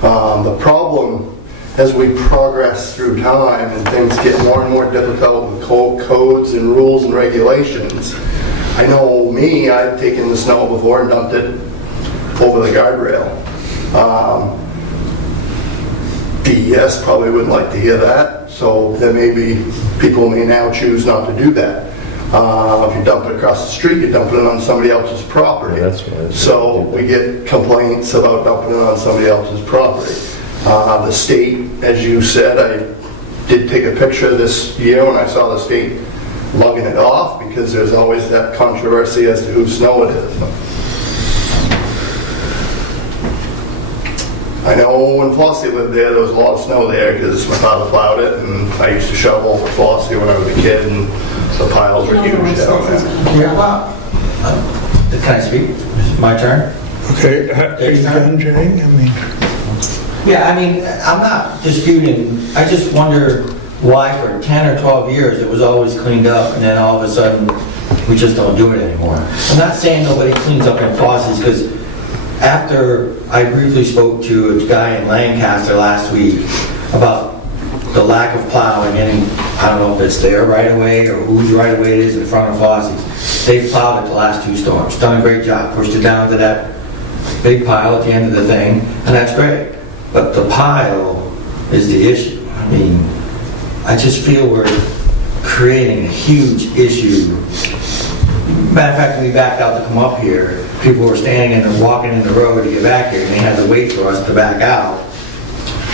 The problem, as we progress through time and things get more and more difficult with codes and rules and regulations, I know me, I've taken the snow before and dumped it over the guardrail. DES probably wouldn't like to hear that, so there may be people may now choose not to do that. If you dump it across the street, you're dumping it on somebody else's property. That's right. So we get complaints about dumping it on somebody else's property. The state, as you said, I did take a picture this year when I saw the state lugging it off, because there's always that controversy as to whose snow it is. I know when Flossie lived there was a lot of snow there because my father plowed it, and I used to shovel for Flossie when I was a kid, and the piles were huge down there. Yeah, well, can I speak? Is it my turn? Okay, are you done, Jay? Yeah, I'm not disputing. I just wonder why for 10 or 12 years it was always cleaned up, and then all of a sudden we just don't do it anymore. I'm not saying nobody cleans up in Flossie's, because after I briefly spoke to a guy in Lancaster last week about the lack of plowing, and I don't know if it's their right of way or whose right of way it is in front of Flossie's. They've plowed it the last 2 storms, done a great job, pushed it down to that big pile at the end of the thing, and that's great. But the pile is the issue. I just feel we're creating a huge issue. Matter of fact, when we backed out to come up here, people were standing and walking in the road to get back here, and they had to wait for us to back out.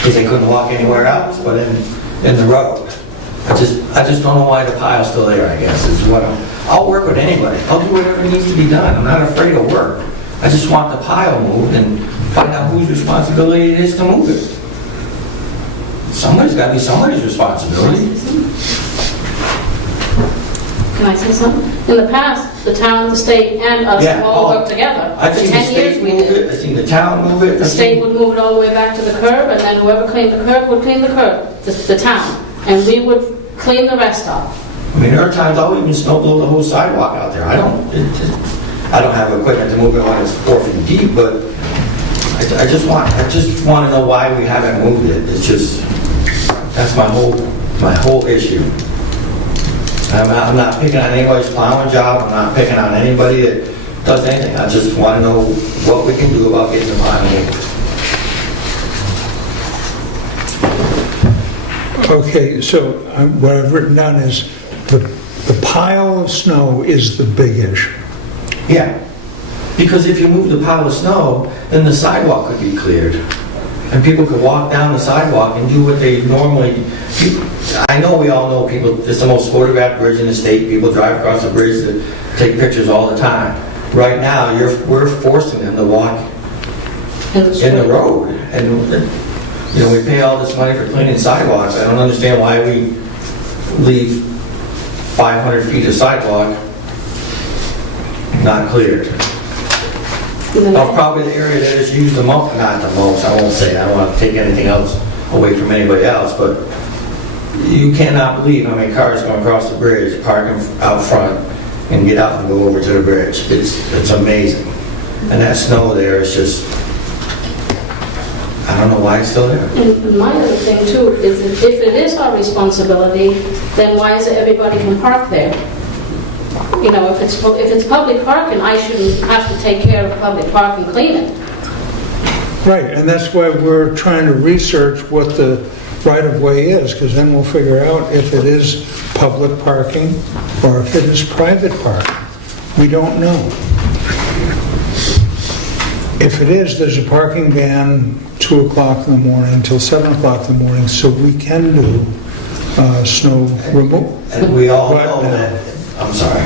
because they couldn't walk anywhere else but in the road. I just don't know why the pile's still there, I guess, is what I'll work with anybody. I'll do whatever needs to be done. I'm not afraid of work. I just want the pile moved and find out whose responsibility it is to move it. Somebody's got to be somebody's responsibility. Can I say something? In the past, the town, the state, and us Yeah, all oh, worked together. I've For seen the 10 years state we move did. it, I've seen the town move it. The state would move it all the way back to the curb, and then whoever cleaned the curb would clean the curb, the town. And we would clean the rest up. I mean, there are times I'll even snow blow the whole sidewalk out there. I don't have equipment to move it when it's 4 feet deep, but I just want to know why we haven't moved it. It's just, that's my whole issue. I'm not picking on anybody's plowing job. I'm not picking on anybody that does anything. I just want to know what we can do about getting the pile moved. Okay, so what I've written down is the pile of snow is the big issue. Yeah, because if you move the pile of snow, then the sidewalk could be cleared. And people could walk down the sidewalk and do what they normally do. I know we all know people, it's the most photographed bridge in the state. People drive across the bridge to take pictures all the time. Right now, we're forcing them to walk in the road. And you know, we pay all this money for cleaning sidewalks. I don't understand why we leave 500 feet of sidewalk not cleared. Well, probably the area that is used the most, not the most, I won't say, I don't want to take anything else away from anybody else, but you cannot believe how many cars go across the bridge, parking out front, and get out and go over to the bridge. It's amazing. And that snow there is just, I don't know why it's still there. And my other thing too is if it is our responsibility, then why is it everybody can park there? You know, if it's public parking, I shouldn't have to take care of public park and clean it. Right, and that's why we're trying to research what the right-of-way is, because then we'll figure out if it is public parking or if it is private parking. We don't know. If it is, there's a parking ban 2 o'clock in the morning until 7 o'clock in the morning, so we can do snow removal. And we all know that, I'm sorry,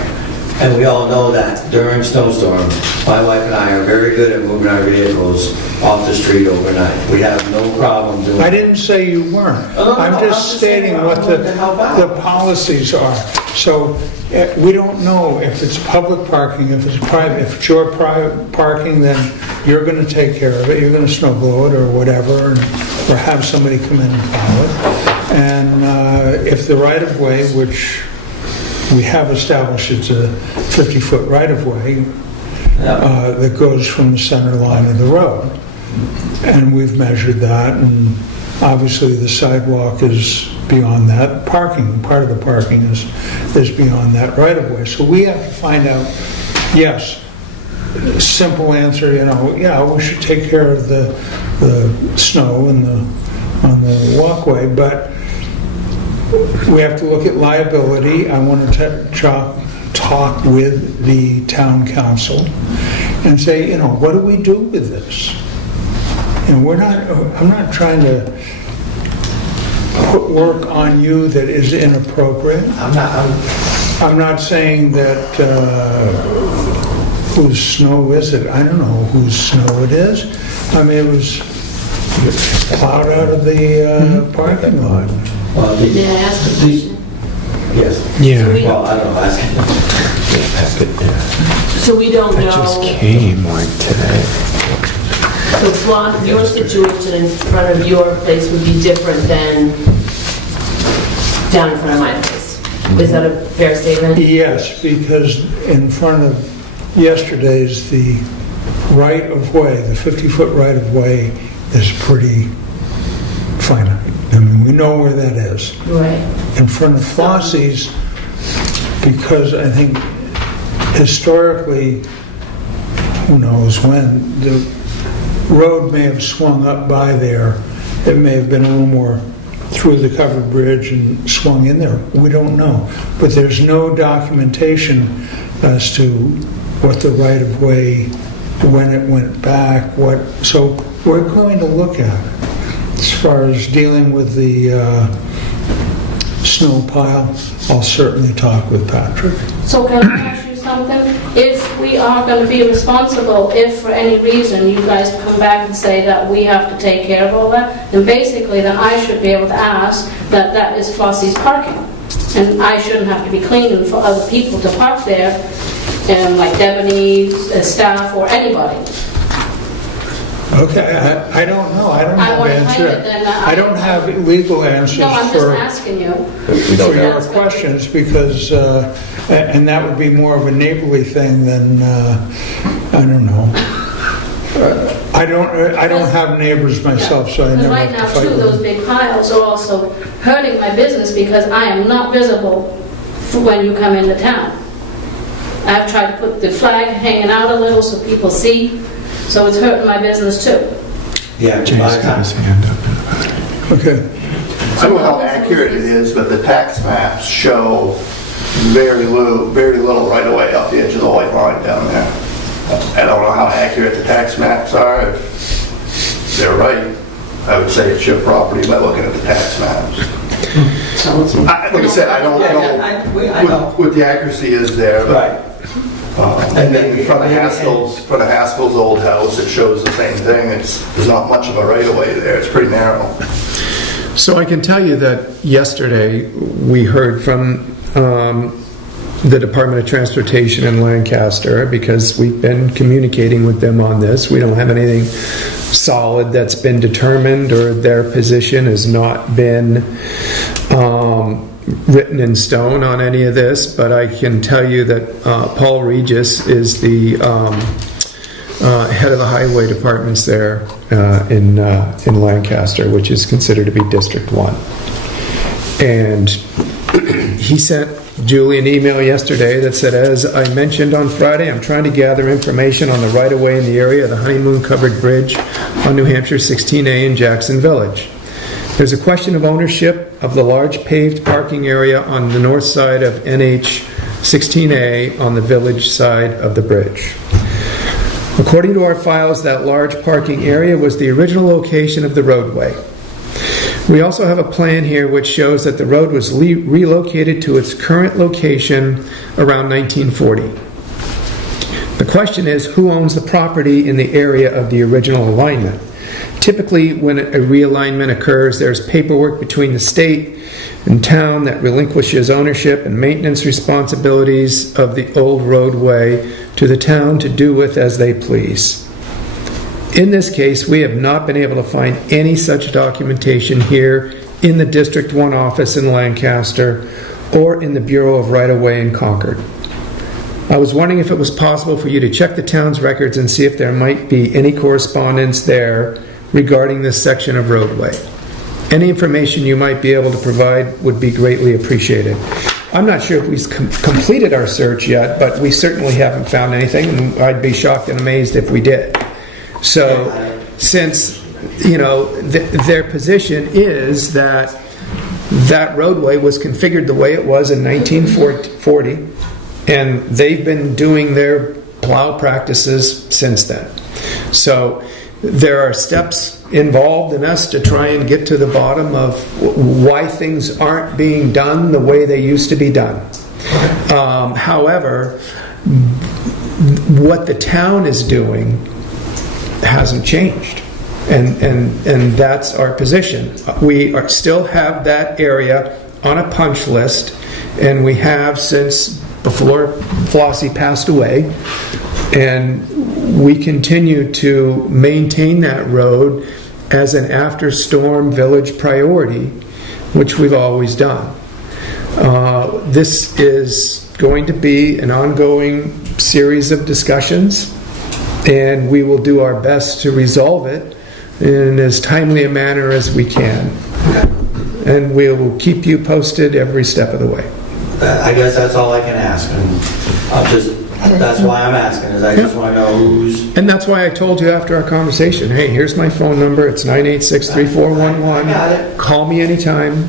and we all know that during snowstorms, my wife and I are very good at moving our vehicles off the street overnight. We have no problem doing it. I didn't say you weren't. I'm just stating what the policies are. So we don't know if it's public parking, if it's private. If it's your private parking, then you're going to take care of it. You're going to snow blow it or whatever, or have somebody come in and plow it. And if the right-of-way, which we have established it's a 50-foot right-of-way that goes from the center line of the road. And we've measured that, and obviously the sidewalk is beyond that. Parking, part of the parking is beyond that right-of-way. So we have to find out, yes, simple answer, you know, yeah, we should take care of the snow and on the walkway, but we have to look at liability. I want to talk with the town council and say, you know, what do we do with this? And I'm not trying to put work on you that is inappropriate. I'm not saying that whose snow is it? I don't know whose snow it is. I mean, it was plowed out of the parking lot. Well, May I ask a question? Yes. Yeah. Well, I don't know, So we don't know. That just came like today. So Flan, your situation in front of your place would be different than down in front of my place. Is that a fair statement? Yes, because in front of yesterday's, the right-of-way, the 50-foot right-of-way is pretty finite. I mean, we know where that is. Right. In front of Flossie's, because I think historically, who knows when, the road may have swung up by there. It may have been a little more through the covered bridge and swung in there. We don't know. But there's no documentation as to what the right-of-way, when it went back, so we're going to look at it. As far as dealing with the snow pile, I'll certainly talk with Patrick. So can I ask you something? If we are going to be responsible, if for any reason you guys come back and say that we have to take care of all that, then basically then I should be able to ask that that is Flossie's parking. And I shouldn't have to be cleaning for other people to park there, and like Devaney, staff, or anybody. Okay, I don't know. I don't I have want to claim it, answer. then I don't have legal answers No, I'm just for asking you. for your questions because, and that would be more of a neighborly thing than, I don't know. I don't have neighbors myself, so I And never right have now to fight too, with those them. big piles are also hurting my business because I am not visible when you come into town. I've tried to put the flag hanging out a little so people see, so it's hurting my business too. Yeah, by Jay's the got time. his hand up. Okay. I don't know how accurate it is, but the tax maps show very little right away off the edge of the white line down there. I don't know how accurate the tax maps are. If they're right, I would say it's your property by looking at the tax maps. Like I said, I don't know what the accuracy is there, but Right. and then in front of Haskell's old house, it shows the same thing. There's not much of a right of way there. It's pretty narrow. So I can tell you that yesterday we heard from the Department of Transportation in Lancaster, because we've been communicating with them on this. We don't have anything solid that's been determined, or their position has not been written in stone on any of this, but I can tell you that Paul Regis is the head of the highway departments there in Lancaster, which is considered to be District 1. And he sent Julie an email yesterday that said, as I mentioned on Friday, I'm trying to gather information on the right-of-way in the area of the honeymoon-covered bridge on New Hampshire 16A in Jackson Village. There's a question of ownership of the large paved parking area on the north side of NH 16A on the village side of the bridge. According to our files, that large parking area was the original location of the roadway. We also have a plan here which shows that the road was relocated to its current location around 1940. The question is, who owns the property in the area of the original alignment? Typically, when a realignment occurs, there's paperwork between the state and town that relinquishes ownership and maintenance responsibilities of the old roadway to the town to do with as they please. In this case, we have not been able to find any such documentation here in the District 1 office in Lancaster or in the Bureau of Right-of-Way in Concord. I was wondering if it was possible for you to check the town's records and see if there might be any correspondence there regarding this section of roadway. Any information you might be able to provide would be greatly appreciated. I'm not sure if we've completed our search yet, but we certainly haven't found anything, and I'd be shocked and amazed if we did. So, since, their position is that that roadway was configured the way it was in 1940, and they've been doing their plow practices since then. So, there are steps involved in us to try and get to the bottom of why things aren't being done the way they used to be done. However, what the town is doing hasn't changed, and that's our position. We still have that area on a punch list, and we have since before Flossie passed away, and we continue to maintain that road as an after-storm village priority, which we've always done. This is going to be an ongoing series of discussions, and we will do our best to resolve it in as timely a manner as we can. And we will keep you posted every step of the way. I guess that's all I can ask, and that's why I'm asking, is I just want to know who's... And that's why I told you after our conversation, hey, here's my phone number, it's 986-3411. I got it. Call me anytime.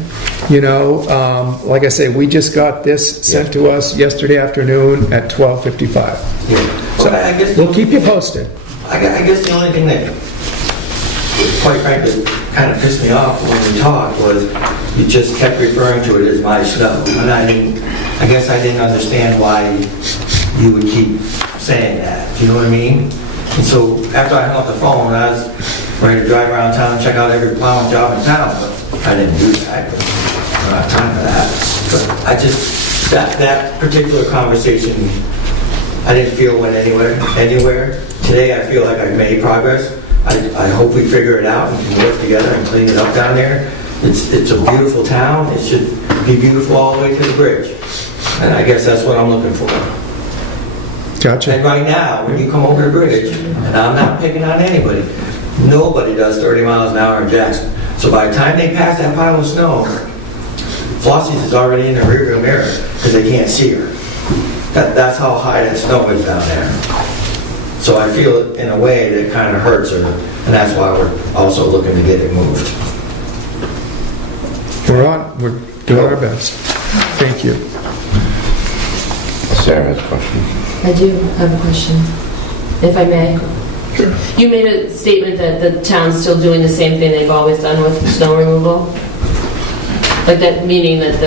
Like I say, we just got this sent to us yesterday afternoon at 12:55. So I guess we'll keep you posted. I guess the only thing that, quite frankly, kind of pissed me off when we talked was you just kept referring to it as my snow. And I guess I didn't understand why you would keep saying that. Do you know what I mean? And so after I hung up the phone, I was ready to drive around town and check out every plowing job in town, but I didn't do that. I don't have time for that. But I just, that particular conversation, I didn't feel went anywhere. Today I feel like I've made progress. I hope we figure it out and can work together and clean it up down there. It's a beautiful town. It should be beautiful all the way to the bridge. And I guess that's what I'm looking for. Gotcha. And right now, when you come over the bridge, and I'm not picking on anybody, nobody does 30 miles an hour in Jackson. So by the time they pass that pile of snow, Flossie's is already in the rearview mirror because they can't see her. That's how high that snow is down there. So I feel it in a way that kind of hurts her, and that's why we're also looking to get it moved. We're doing our best. Thank you. Sarah has a question. I do have a question, if I may. Sure. You made a statement that the town's still doing the same thing they've always done with snow removal? Like that, meaning that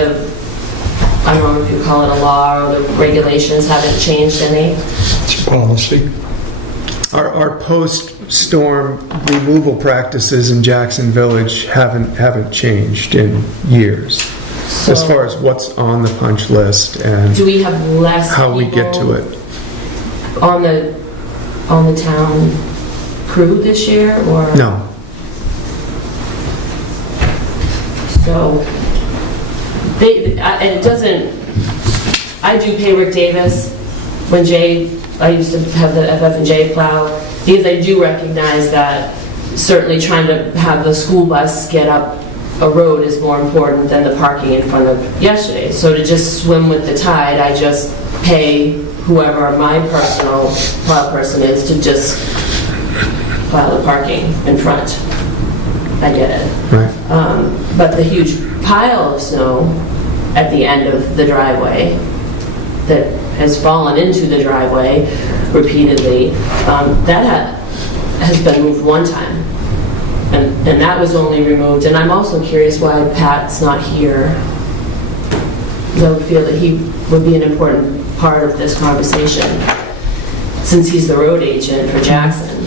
I don't know if you call it a law or the regulations haven't changed any? It's a policy. Our post-storm removal practices in Jackson Village haven't changed in years. So, as far as what's on the punch list and do we have less how we get to it. on the town crew this year, or No. So and it doesn't. I do pay Rick Davis when I used to have the FF&J plow, because I do recognize that certainly trying to have the school bus get up a road is more important than the parking in front of yesterday. So to just swim with the tide, I just pay whoever my personal plow person is to just plow the parking in front. I get it. Right. But the huge pile of snow at the end of the driveway that has fallen into the driveway repeatedly, that has been moved one time. And that was only removed. And I'm also curious why Pat's not here. I would feel that he would be an important part of this conversation, since he's the road agent for Jackson.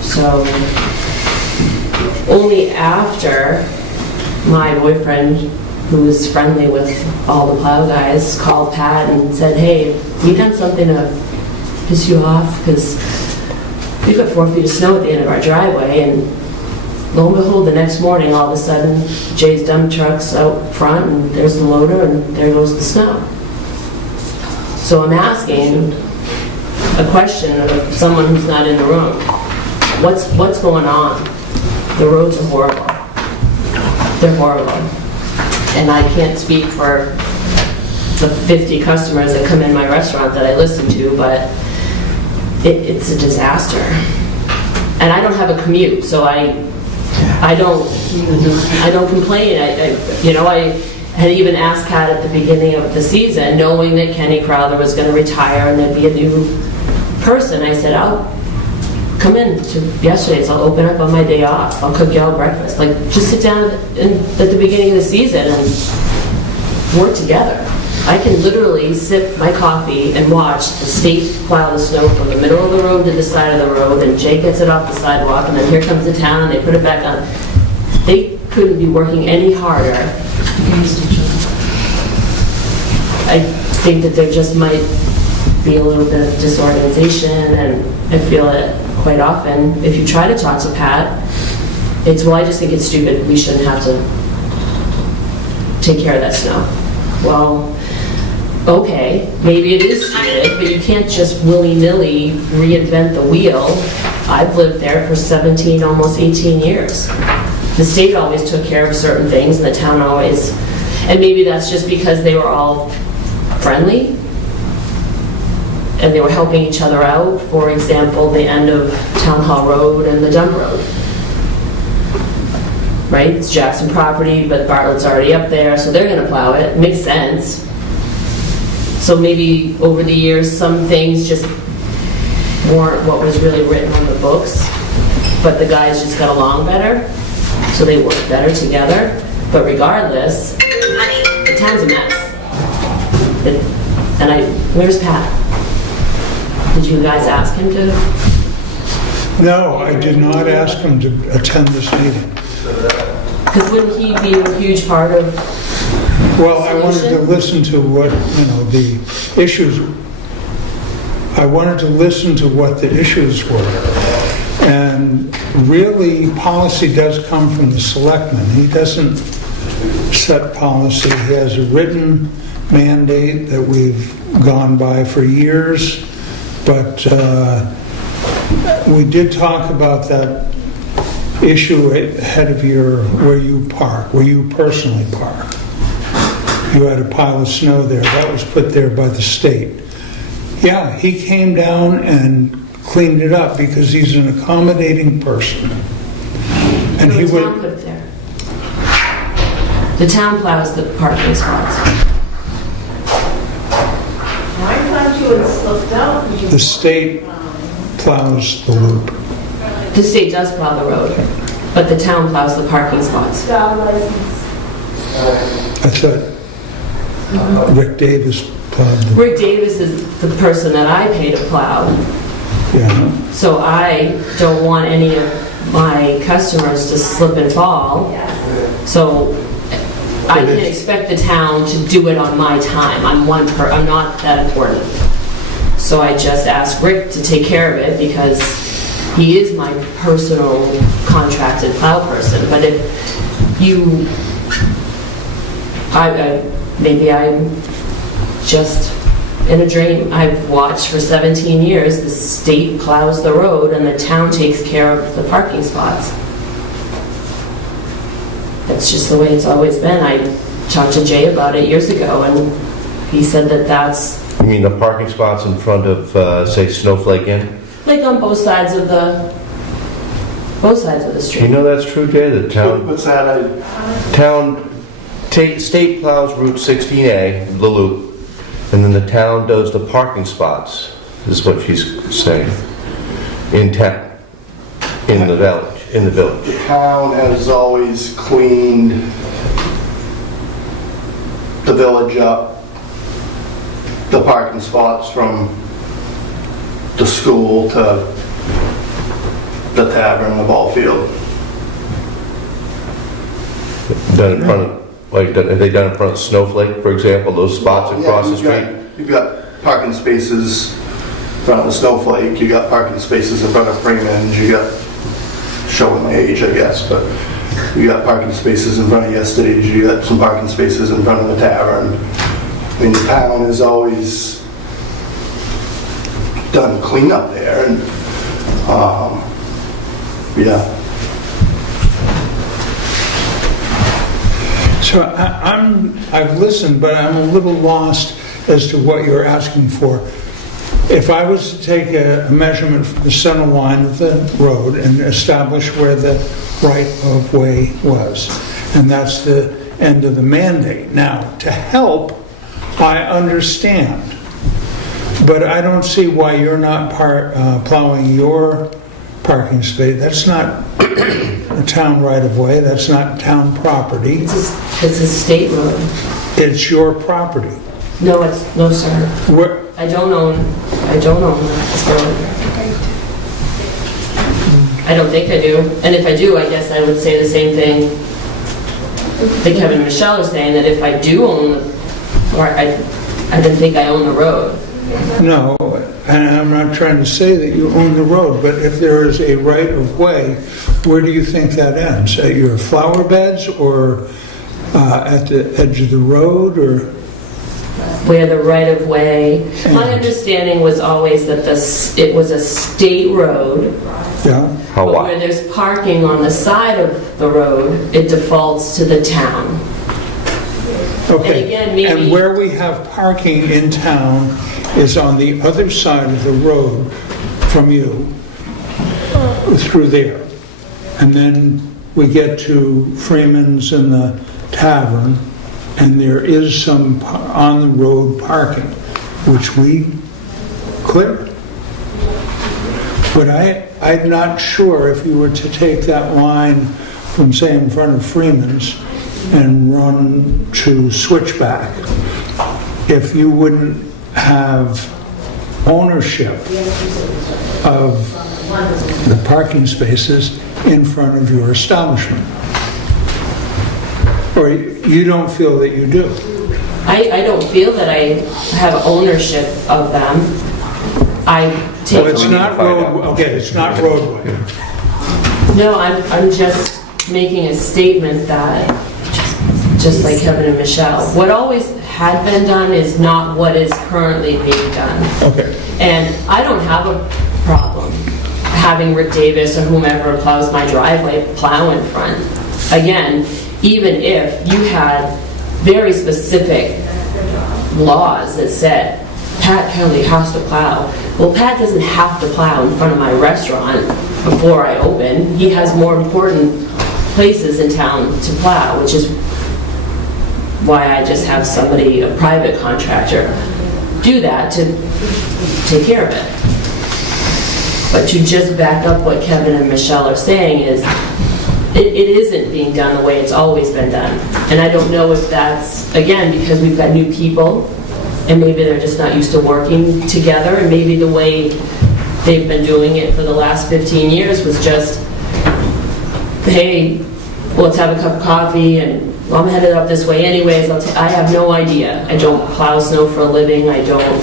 So only after my boyfriend, who is friendly with all the plow guys, called Pat and said, hey, we done something to piss you off? Because we've got 4 feet of snow at the end of our driveway. And lo and behold, the next morning, all of a sudden, Jay's dump truck's out front, and there's the loader, and there goes the snow. So I'm asking a question of someone who's not in the room. What's going on? The roads are horrible. They're horrible. And I can't speak for the 50 customers that come in my restaurant that I listen to, but it's a disaster. And I don't have a commute, so I don't complain. I had even asked Pat at the beginning of the season, knowing that Kenny Crowther was going to retire and there'd be a new person, I said, I'll come in to yesterday's. I'll open up on my day off. I'll cook y'all breakfast. Like, just sit down at the beginning of the season and work together. I can literally sip my coffee and watch the state plow the snow from the middle of the road to the side of the road, and Jay gets it off the sidewalk, and then here comes the town, and they put it back on. They couldn't be working any harder. I think that there just might be a little bit of disorganization, and I feel it quite often. If you try to talk to Pat, it's, well, I just think it's stupid. We shouldn't have to take care of that snow. Well, okay, maybe it is stupid, but you can't just willy-nilly reinvent the wheel. I've lived there for 17, almost 18 years. The state always took care of certain things, and the town always, and maybe that's just because they were all friendly, and they were helping each other out. For example, the end of Town Hall Road and the dump road. Right? It's Jackson property, but Bartlett's already up there, so they're going to plow it. Makes sense. So maybe over the years, some things just weren't what was really written on the books, but the guys just got along better. so they work better together. But regardless, the town's a mess. Where's Pat? Did you guys ask him to? No, I did not ask him to attend this meeting. Because wouldn't he be a huge part of? Well, I wanted to listen to what, the issues. I wanted to listen to what the issues were. And really, policy does come from the selectmen. He doesn't set policy. He has a written mandate that we've gone by for years. But we did talk about that issue ahead of where you park, where you personally park. You had a pile of snow there. That was put there by the state. Yeah, he came down and cleaned it up because he's an accommodating person. And The he town would. put it there. The town plows the parking spots. I thought you had slipped out. The state plows the loop. The state does plow the road, but the town plows the parking spots. I thought Rick Davis plowed the. Rick Davis is the person that I pay to plow, Yeah. so I don't want any of my customers to slip and fall. So I can't expect the town to do it on my time. I'm not that important. So I just asked Rick to take care of it because he is my personal contracted plow person. But if you, maybe I'm just in a dream. I've watched for 17 years, the state plows the road and the town takes care of the parking spots. That's just the way it's always been. I talked to Jay about it years ago, and he said that that's... You mean the parking spots in front of, say, Snowflake Inn? like on both sides of the You street. know that's true, Jay? The town, What's that? state plows Route 16A, the loop, and then the town does the parking spots, is what she's saying, in town, in the village. The town has always cleaned the village up, the parking spots from the school to the tavern, the ball field. Done in front of, have they done in front of Snowflake, for example, those spots across the street? You've got parking spaces in front of the Snowflake, you got parking spaces in front of Freeman's, you got, showing my age, I guess, but you got parking spaces in front of Yesterday's, you got some parking spaces in front of the tavern. I mean, the town has always done cleanup there, and, yeah. So I've listened, but I'm a little lost as to what you're asking for. If I was to take a measurement from the center line of the road and establish where the right-of-way was, and that's the end of the mandate. Now, to help, I understand, but I don't see why you're not plowing your parking space. That's not a town right-of-way, that's not town property. It's a state road. It's your property. No, sir. Where, I don't own this road. I don't think I do. And if I do, I guess I would say the same thing that Kevin and Michelle are saying, that if I do own, I didn't think I own the road. no, and I'm not trying to say that you own the road, but if there is a right-of-way, where do you think that ends? At your flower beds, or at the edge of the road, or? Where the right-of-way, my understanding was always that it was a state road, Yeah, How but where wide? there's parking on the side of the road, it defaults to the town. okay. And again, maybe- And where we have parking in town is on the other side of the road from you, through there. And then we get to Freeman's and the tavern, and there is some on-the-road parking, which we clear. But I'm not sure if you were to take that line from, say, in front of Freeman's and run to Switchback, if you wouldn't have ownership of the parking spaces in front of your establishment? Or you don't feel that you do? I don't feel that I have ownership of them. I take... Well, it's not road, okay, it's not roadway. No, I'm just making a statement that, just like Kevin and Michelle, what always had been done is not what is currently being done. Okay. And I don't have a problem having Rick Davis or whomever plows my driveway plow in front. Again, even if you had very specific laws that said, Pat Kelly has to plow. Well, Pat doesn't have to plow in front of my restaurant before I open. He has more important places in town to plow, which is why I just have somebody, a private contractor, do that to take care of it. But to just back up what Kevin and Michelle are saying is, it isn't being done the way it's always been done. And I don't know if that's, again, because we've got new people, and maybe they're just not used to working together, and maybe the way they've been doing it for the last 15 years was just, hey, well, let's have a cup of coffee, and well, I'm headed up this way anyways. I have no idea. I don't plow snow for a living. I don't.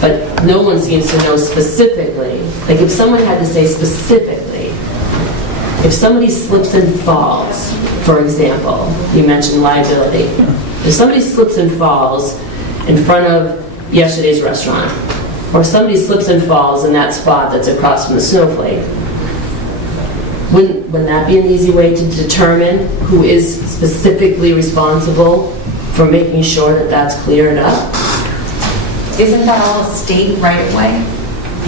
But no one seems to know specifically. Like if someone had to say specifically, if somebody slips and falls, for example, you mentioned liability. If somebody slips and falls in front of yesterday's restaurant, or somebody slips and falls in that spot that's across from the snowflake, wouldn't that be an easy way to determine who is specifically responsible for making sure that that's cleared up? Isn't that all a state right-of-way?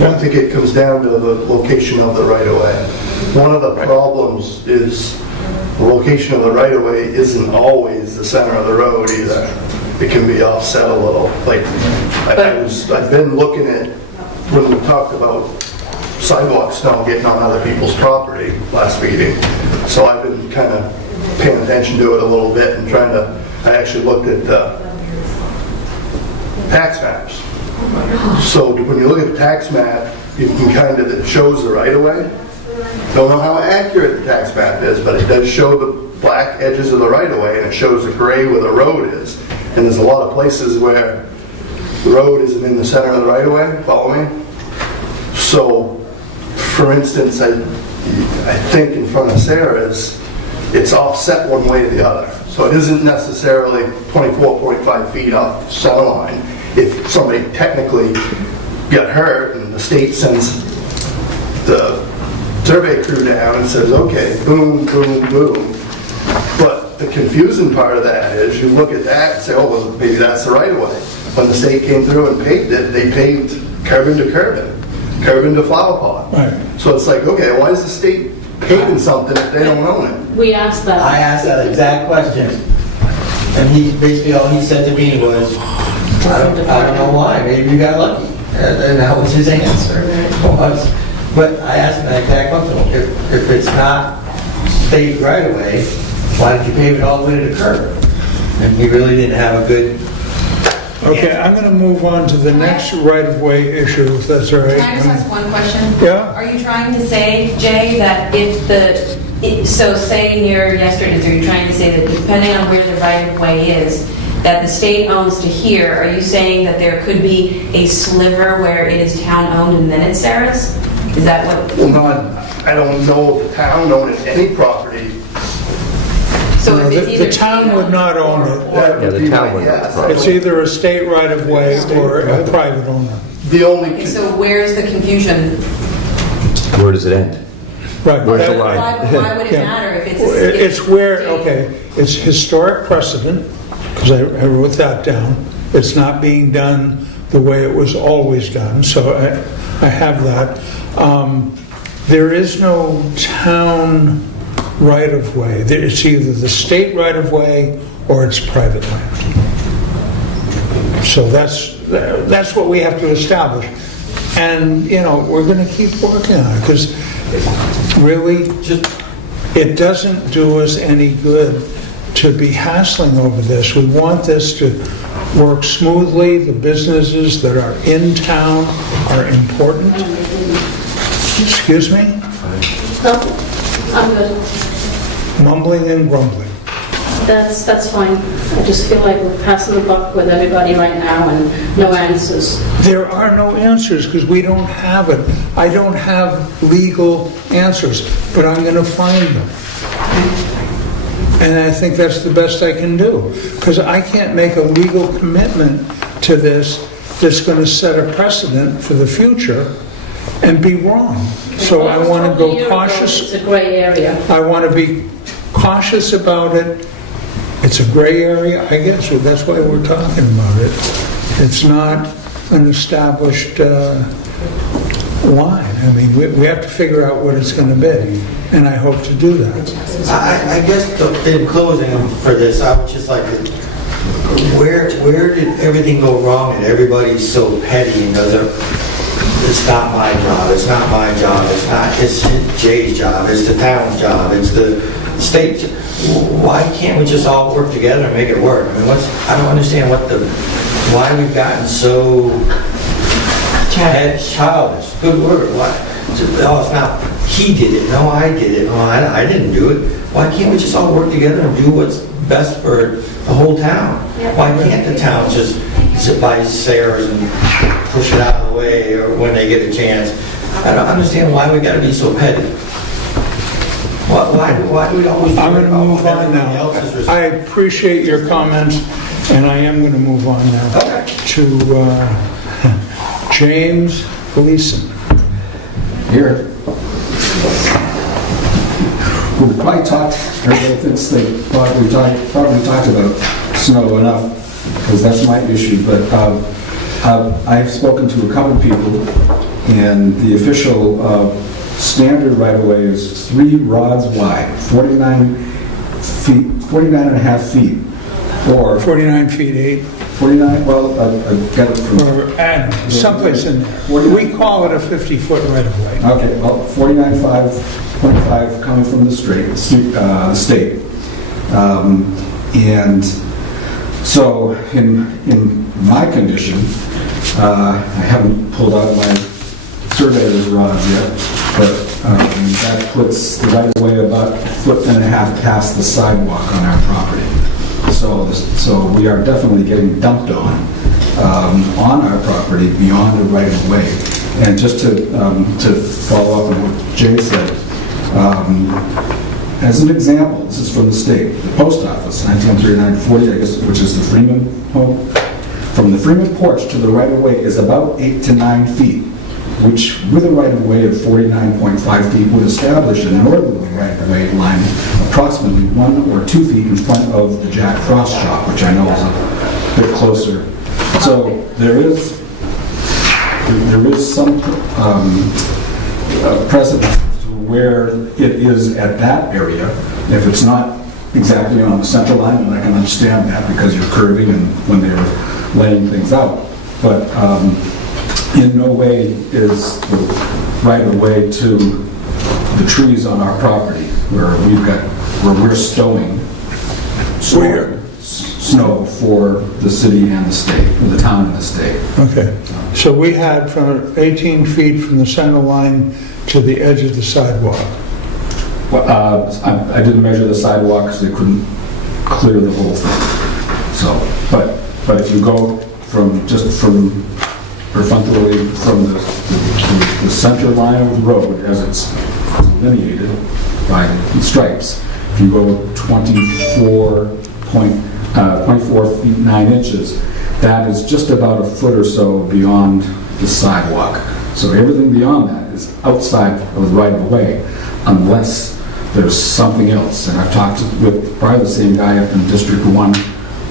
I think it comes down to the location of the right-of-way. One of the problems is the location of the right-of-way isn't always the center of the road either. It can be offset a little. Like, I've been looking at, when we talked about sidewalk snow getting on other people's property last meeting, so I've been kind of paying attention to it a little bit and trying to, I actually looked at tax maps. So when you look at the tax map, you can kind of, it shows the right-of-way. Don't know how accurate the tax map is, but it does show the black edges of the right-of-way, and it shows the gray where the road is. And there's a lot of places where the road isn't in the center of the right-of-way, follow me? So, for instance, I think in front of Sarah's, it's offset one way or the other. So it isn't necessarily 24.5 feet off the center line. If somebody technically got hurt and the state sends the survey crew down and says, okay, boom, boom, boom. But the confusing part of that is you look at that and say, oh, well, maybe that's the right of way. When the state came through and paved it, they paved curb into flower pot. Right. So it's like, okay, why is the state paving something if they don't own it? We asked that. I asked that exact question, and he, basically all he said to me was, I don't know why, maybe you got lucky. And that was his answer. But I asked him that exact question, if it's not state right away, why did you pave it all the way to the curb? And he really didn't have a good... Okay, I'm going to move on to the next right-of-way issue, if that's all right. Can I just ask one question? Yeah? Are you trying to say, Jay, that so say near yesterday's, are you trying to say that depending on where the right-of-way is, that the state owns to here, are you saying that there could be a sliver where it is town-owned and then it's Sarah's? Is that what? Well, I don't know if the town owned any property. So if it's either The town would not own it. That would the be town my would not guess. own it. It's either a state right-of-way or a private owner. The only... Okay, so where's the confusion? Where does it end? Right. Where's the that- line? Why would it Yeah. matter if it's a... It's where, okay, it's historic precedent, because I wrote that down. It's not being done the way it was always done, so I have that. There is no town right-of-way. It's either the state right-of-way or it's private land. So that's what we have to establish. And, you know, we're going to keep working on it, because Really, Just, it doesn't do us any good to be hassling over this. We want this to work smoothly. The businesses that are in town are important. Excuse me? No, I'm good. Mumbling and grumbling. That's fine. I just feel like we're passing the buck with everybody right now and no answers. There are no answers because we don't have it. I don't have legal answers, but I'm going to find them. And I think that's the best I can do, because I can't make a legal commitment to this that's going to set a precedent for the future and be wrong. So I want to go cautious. It's a gray area. I want to be cautious about it. It's a gray area, I guess, well, that's why we're talking about it. It's not an established line. I mean, we have to figure out what it's going to be, and I hope to do that. I guess in closing for this, I would just like to, where did everything go wrong and everybody's so petty and it's not my job, it's not my job, it's Jay's job, it's the town's job, it's the state's. Why can't we just all work together and make it work? I mean, I don't understand why we've gotten so childish. Good word. Why? Oh, it's not, he did it. No, I did it. No, I didn't do it. Why can't we just all work together and do what's best for the whole town? Why can't the town just sit by Sarah's and push it out of the way or when they get a chance? I don't understand why we got to be so petty. Why do we always I'm going to about move on everybody now. else's I appreciate your comments, and I am going to move on now to James Gleason. Here. We've probably talked, everybody thinks they probably talked about snow enough, because that's my issue, but I've spoken to a couple people, and the official standard right-of-way is 3 rods wide, 49 and a half feet, or 49 feet 8, 49, well, I got it from... or someplace in there. We call it a 50-foot right-of-way. Okay, well, 49.5 coming from the state. And so in my condition, I haven't pulled out my surveyor's rods yet, but that puts the right-of-way about 1.5 feet past the sidewalk on our property. So we are definitely getting dumped on our property beyond the right-of-way. And just to follow up on what Jay said, as an example, this is from the state, the post office, 1939-40, I guess, which is the Freeman home. From the Freeman porch to the right-of-way is about 8 to 9 feet, which with a right-of-way of 49.5 feet would establish an northerly right-of-way line approximately 1 or 2 feet in front of the Jack Frost shop, which I know is a bit closer. So there is some precedent to where it is at that area. If it's not exactly on the center line, then I can understand that because you're curving and when they're laying things out. But in no way is the right of way to the trees on our property where we're stowing snow for the city and the state, or the town and the state. Okay. So we had from 18 feet from the center line to the edge of the sidewalk. Well, I didn't measure the sidewalk because they couldn't clear the whole thing. So, but if you go from perfunctorily from the center line of the road as it's delineated by the stripes, if you go 24 feet 9 inches, that is just about a foot or so beyond the sidewalk. So everything beyond that is outside of the right of way, unless there's something else. And I've talked with probably the same guy up in District 1,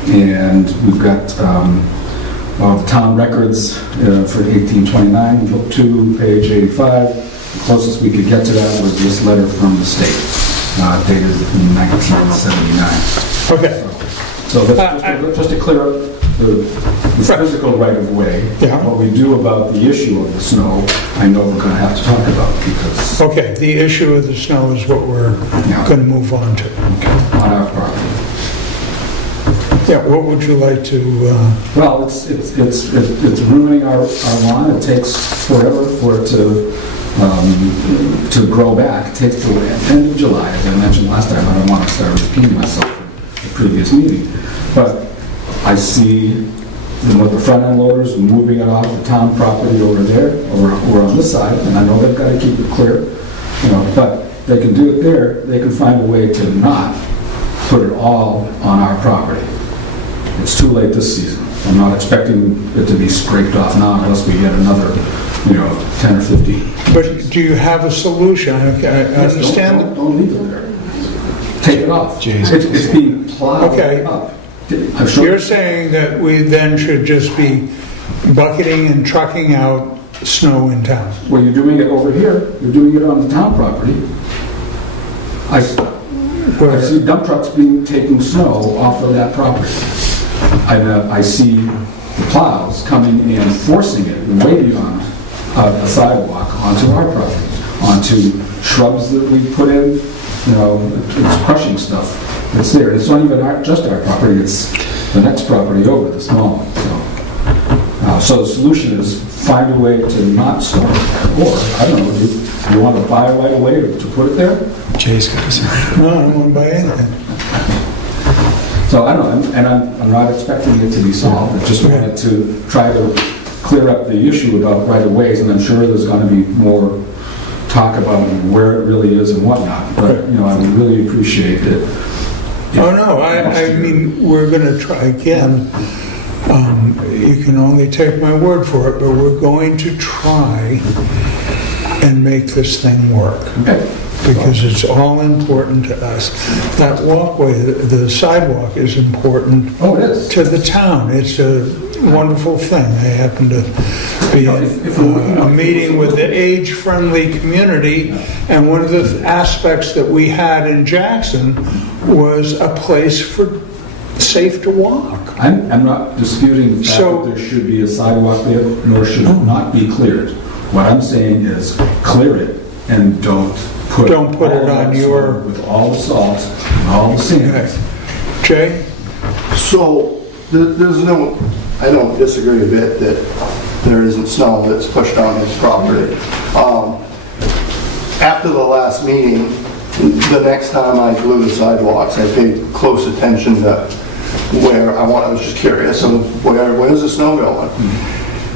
and we've got the town records for 1829, book 2, page 85. The closest we could get to that was this letter from the state, dated in 1979. Okay. So that's just to clear up the physical right-of-way. Yeah. What we do about the issue of the snow, I know we're going to have to talk about because, Okay, the issue of the snow is what we're Yeah. going to move on to. on our property. Yeah, what would you like to, Well, it's ruining our lawn. It takes forever for it to grow back. It takes till the end of July, as I mentioned last time. I don't want to start repeating myself in the previous meeting. But I see with the front end loaders moving it off the town property over there, or on this side, and I know they've got to keep it clear, but they can do it there. They can find a way to not put it all on our property. It's too late this season. I'm not expecting it to be scraped off now unless we get another, 10 or 15. but do you have a solution? I Yes, understand. Don't leave it there. Take it off. Jesus. It's being plowed Okay. up. I've shown- You're saying that we then should just be bucketing and trucking out snow in town? Well, you're doing it over here. You're doing it on the town property. I see dump trucks taking snow off of that property. I see the plows coming and forcing it way beyond the sidewalk onto our property, onto shrubs that we put in. It's crushing stuff that's there. It's not even just our property, it's the next property over, the small one. So the solution is find a way to not store it. Or, I don't know, do you want to buy right away to put it there? Jay's got his hand. No, I don't want to buy anything. So I don't know, and I'm not expecting it to be solved. I just wanted to try to clear up the issue about right-of-ways, and I'm sure there's going to be more talk about where it really is and whatnot. But, I would really appreciate it. Oh, no, I mean, we're going to try again. You can only take my word for it, but we're going to try and make this thing work. Okay. Because it's all important to us. That walkway, the sidewalk is important Oh, it is. to the town. It's a wonderful thing. I happen to be in a meeting with the age-friendly community, and one of the aspects that we had in Jackson was a place for safe to walk. I'm not disputing the fact that there should be a sidewalk there, nor should it not be cleared. What I'm saying is clear it and don't put it all on that your... snow with all the salt and all the sand. Jay? So, there's no, I don't disagree a bit that there isn't snow that's pushed on his property. After the last meeting, the next time I blew the sidewalks, I paid close attention to where I was just curious of where's the snow going?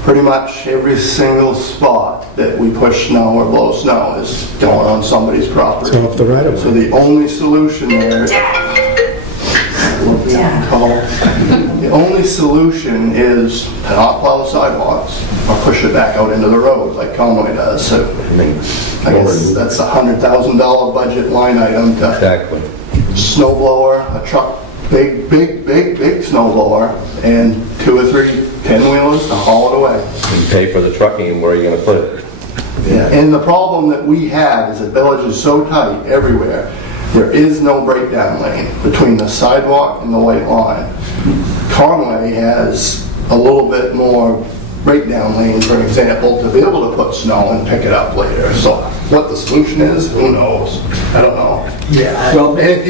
Pretty much every single spot that we push snow or blow snow is going on somebody's property. So off the right of way. So the only solution there, the only solution is to not plow the sidewalks or push it back out into the road like Conway does. So I guess that's a $100,000 budget line item to Exactly. snow blower, a truck, big snow blower, and 2 or 3 10-wheelers to haul it away. You pay for the trucking, and where are you going to put it? Yeah, and the problem that we have is the village is so tight everywhere, there is no breakdown lane between the sidewalk and the white line. Conway has a little bit more breakdown lane, for example, to be able to put snow and pick it up later. So what the solution is, who knows? I don't know. Yeah. Well, and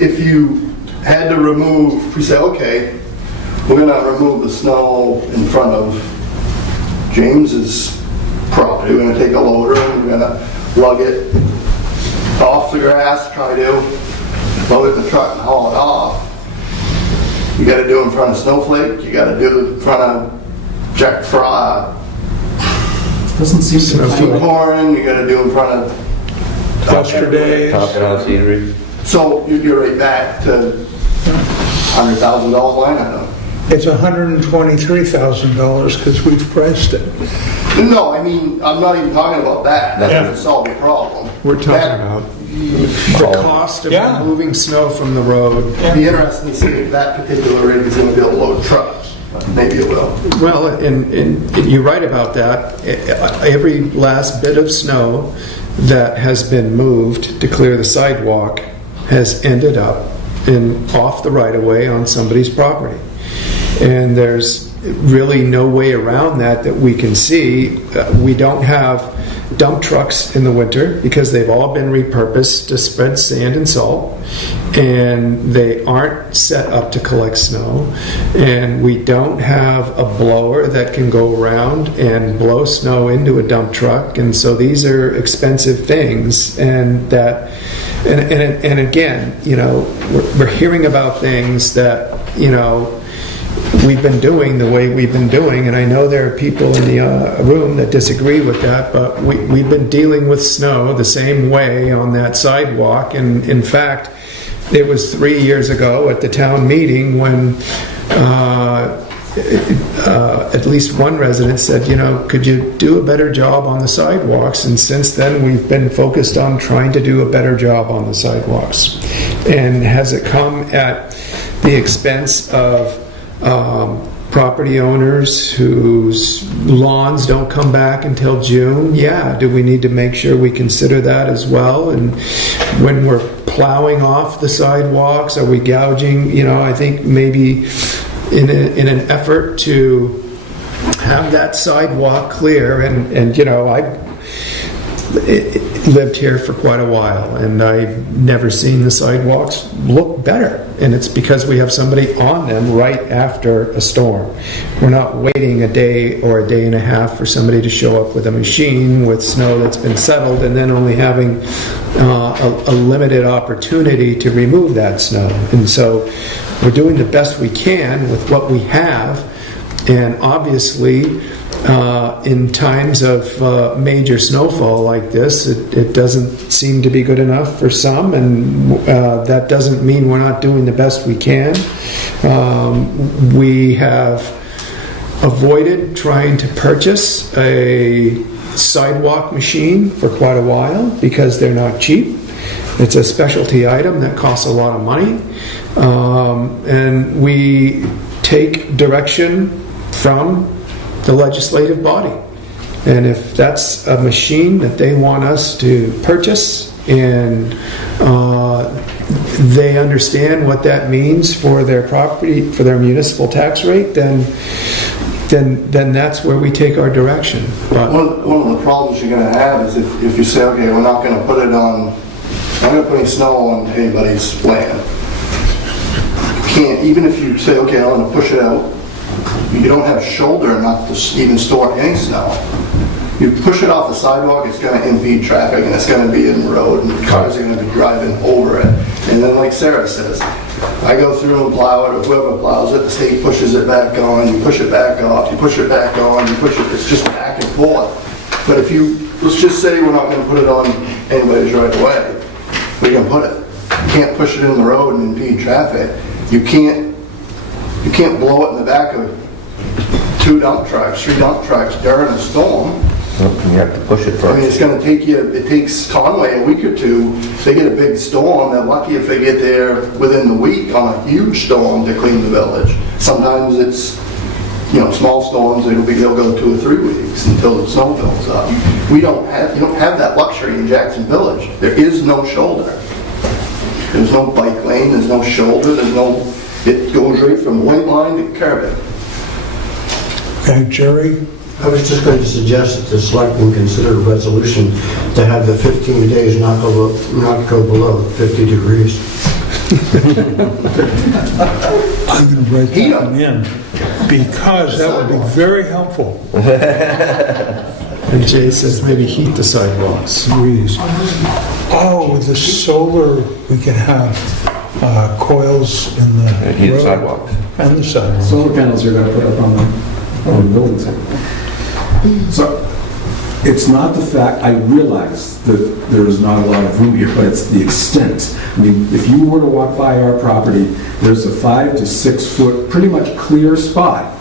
if you had to remove, we say, okay, we're gonna remove the snow in front of James's property. We're gonna take a loader and we're gonna lug it off the grass, try to load it in the truck and haul it off. You gotta do it in front of Snowflake, you gotta do it in front of Jack Fry, Doesn't seem to be. Corn, you gotta do it in front of Cluster days. Top House Eatery. So you're right back to $100,000 line item. It's $123,000 because we've priced it. No, I mean, I'm not even talking about that. That doesn't solve your problem. We're talking about the cost of Yeah. removing snow from the road. It'd be interesting to see if that particular rig is going to be able to load trucks. Maybe it will. Well, and you're right about that. Every last bit of snow that has been moved to clear the sidewalk has ended up off the right-of-way on somebody's property. And there's really no way around that we can see. We don't have dump trucks in the winter because they've all been repurposed to spread sand and salt, and they aren't set up to collect snow. And we don't have a blower that can go around and blow snow into a dump truck, and so these are expensive things. And that, and again, we're hearing about things that we've been doing the way we've been doing, and I know there are people in the room that disagree with that, but we've been dealing with snow the same way on that sidewalk. And in fact, it was 3 years ago at the town meeting when at least one resident said, could you do a better job on the sidewalks? And since then, we've been focused on trying to do a better job on the sidewalks. And has it come at the expense of property owners whose lawns don't come back until June? Yeah. Do we need to make sure we consider that as well? And when we're plowing off the sidewalks, are we gouging? I think maybe in an effort to have that sidewalk clear, and I lived here for quite a while, and I've never seen the sidewalks look better. And it's because we have somebody on them right after a storm. We're not waiting a day or a day and a half for somebody to show up with a machine with snow that's been settled, and then only having a limited opportunity to remove that snow. And so we're doing the best we can with what we have. And obviously, in times of major snowfall like this, it doesn't seem to be good enough for some, and that doesn't mean we're not doing the best we can. We have avoided trying to purchase a sidewalk machine for quite a while because they're not cheap. It's a specialty item that costs a lot of money, and we take direction from the legislative body. And if that's a machine that they want us to purchase, and they understand what that means for their property, for their municipal tax rate, then that's where we take our direction. But one of the problems you're going to have is if you say, okay, we're not going to put it on, I'm not going to put any snow on anybody's land. You can't, even if you say, okay, I'm going to push it out, you don't have shoulder enough to even store any snow. You push it off the sidewalk, it's going to impede traffic, and it's going to be in the road, and cars are going to be driving over it. And then, like Sarah says, I go through and plow it, or whoever plows it, the state pushes it back on, you push it back off, you push it back on, you push it, it's just back and forth. But if you, let's just say we're not going to put it on anybody's right away, we're going to put it. You can't push it in the road and impede traffic. You can't blow it in the back of 2 dump trucks, 3 dump trucks during a storm. You have to push it first. I mean, it's going to take you, it takes Conway a week or two. They get a big storm. They're lucky if they get there within the week on a huge storm to clean the village. Sometimes it's, small storms, they'll go 2 or 3 weeks until the snow builds up. You don't have that luxury in Jackson Village. There is no shoulder. There's no bike lane, there's no shoulder, it goes right from white line to curb. Okay, Jerry? I was just going to suggest that the selectmen consider a resolution to have the 15 days not go below 50 degrees. I'm going to write that one in, because that would be very helpful. and Jay says maybe heat the sidewalks. Degrees. Oh, with the solar, we could have coils in the And heat road. sidewalks. And the sidewalks. Solar panels you're going to put up on the buildings. So it's not the fact, I realize that there is not a lot of room here, but it's the extent. I mean, if you were to walk by our property, there's a 5 to 6 foot pretty much clear spot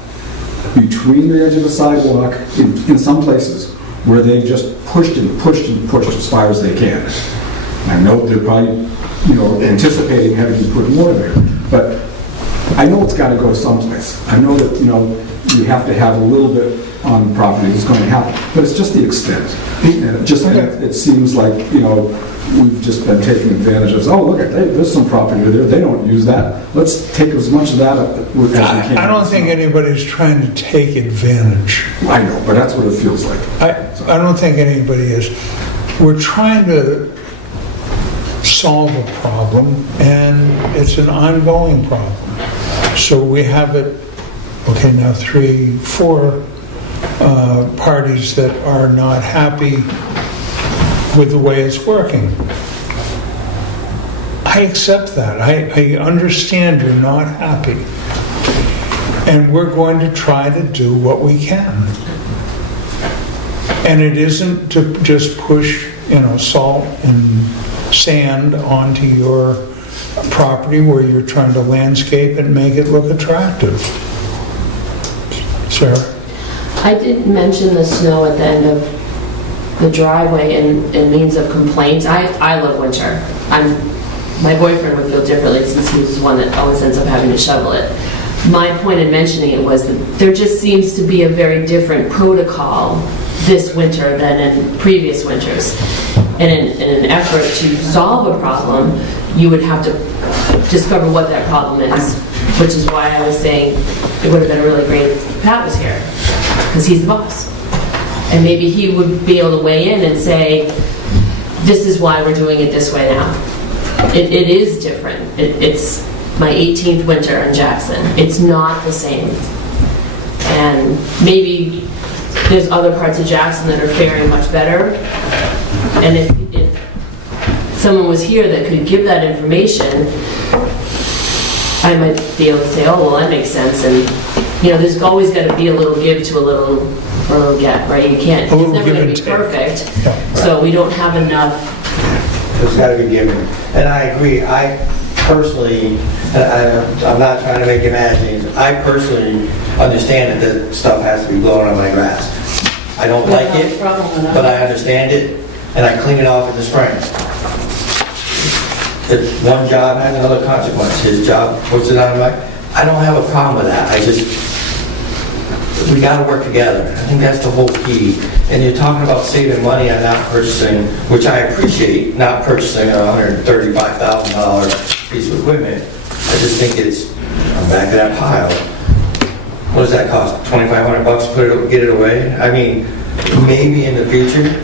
between the edge of the sidewalk in some places where they've just pushed and pushed and pushed as far as they can. I know they're probably, anticipating having to put more there, but I know it's got to go someplace. I know that, you have to have a little bit on the property that's going to happen, but it's just the extent. And it seems like, we've just been taking advantage of, oh, look, there's some property there, they don't use that. Let's take as much of that as we can. I don't think anybody's trying to take advantage. I know, but that's what it feels like. I don't think anybody is. We're trying to solve a problem, and it's an ongoing problem. So we have it, okay, now 3, 4 parties that are not happy with the way it's working. I accept that. I understand you're not happy. And we're going to try to do what we can. And it isn't to just push, salt and sand onto your property where you're trying to landscape and make it look attractive. Sarah? I did mention the snow at the end of the driveway and means of complaints. I love winter. My boyfriend would feel differently since he was the one that always ends up having to shovel it. My point in mentioning it was that there just seems to be a very different protocol this winter than in previous winters. And in an effort to solve a problem, you would have to discover what that problem is, which is why I was saying it would have been really great if Pat was here, because he's the boss. And maybe he would be able to weigh in and say, this is why we're doing it this way now. It is different. It's my 18th winter in Jackson. It's not the same. And maybe there's other parts of Jackson that are faring much better. And if someone was here that could give that information, I might be able to say, oh, well, that makes sense. And, there's always got to be a little give to a little get, right? You can't, it's never going to be perfect. Yeah. So we don't have enough. It's got to be given. And I agree. I personally, I'm not trying to make you mad, James, I personally understand that stuff has to be blown on my grass. I don't like it, but I understand it, and I clean it off in the spring. If one job has another consequence. His job puts it on my... I don't have a problem with that. We got to work together. I think that's the whole key. And you're talking about saving money on not purchasing, which I appreciate, not purchasing a $135,000 piece of equipment. I just think I'm back to that pile. What does that cost? $2,500 to get it away? I mean, maybe in the future,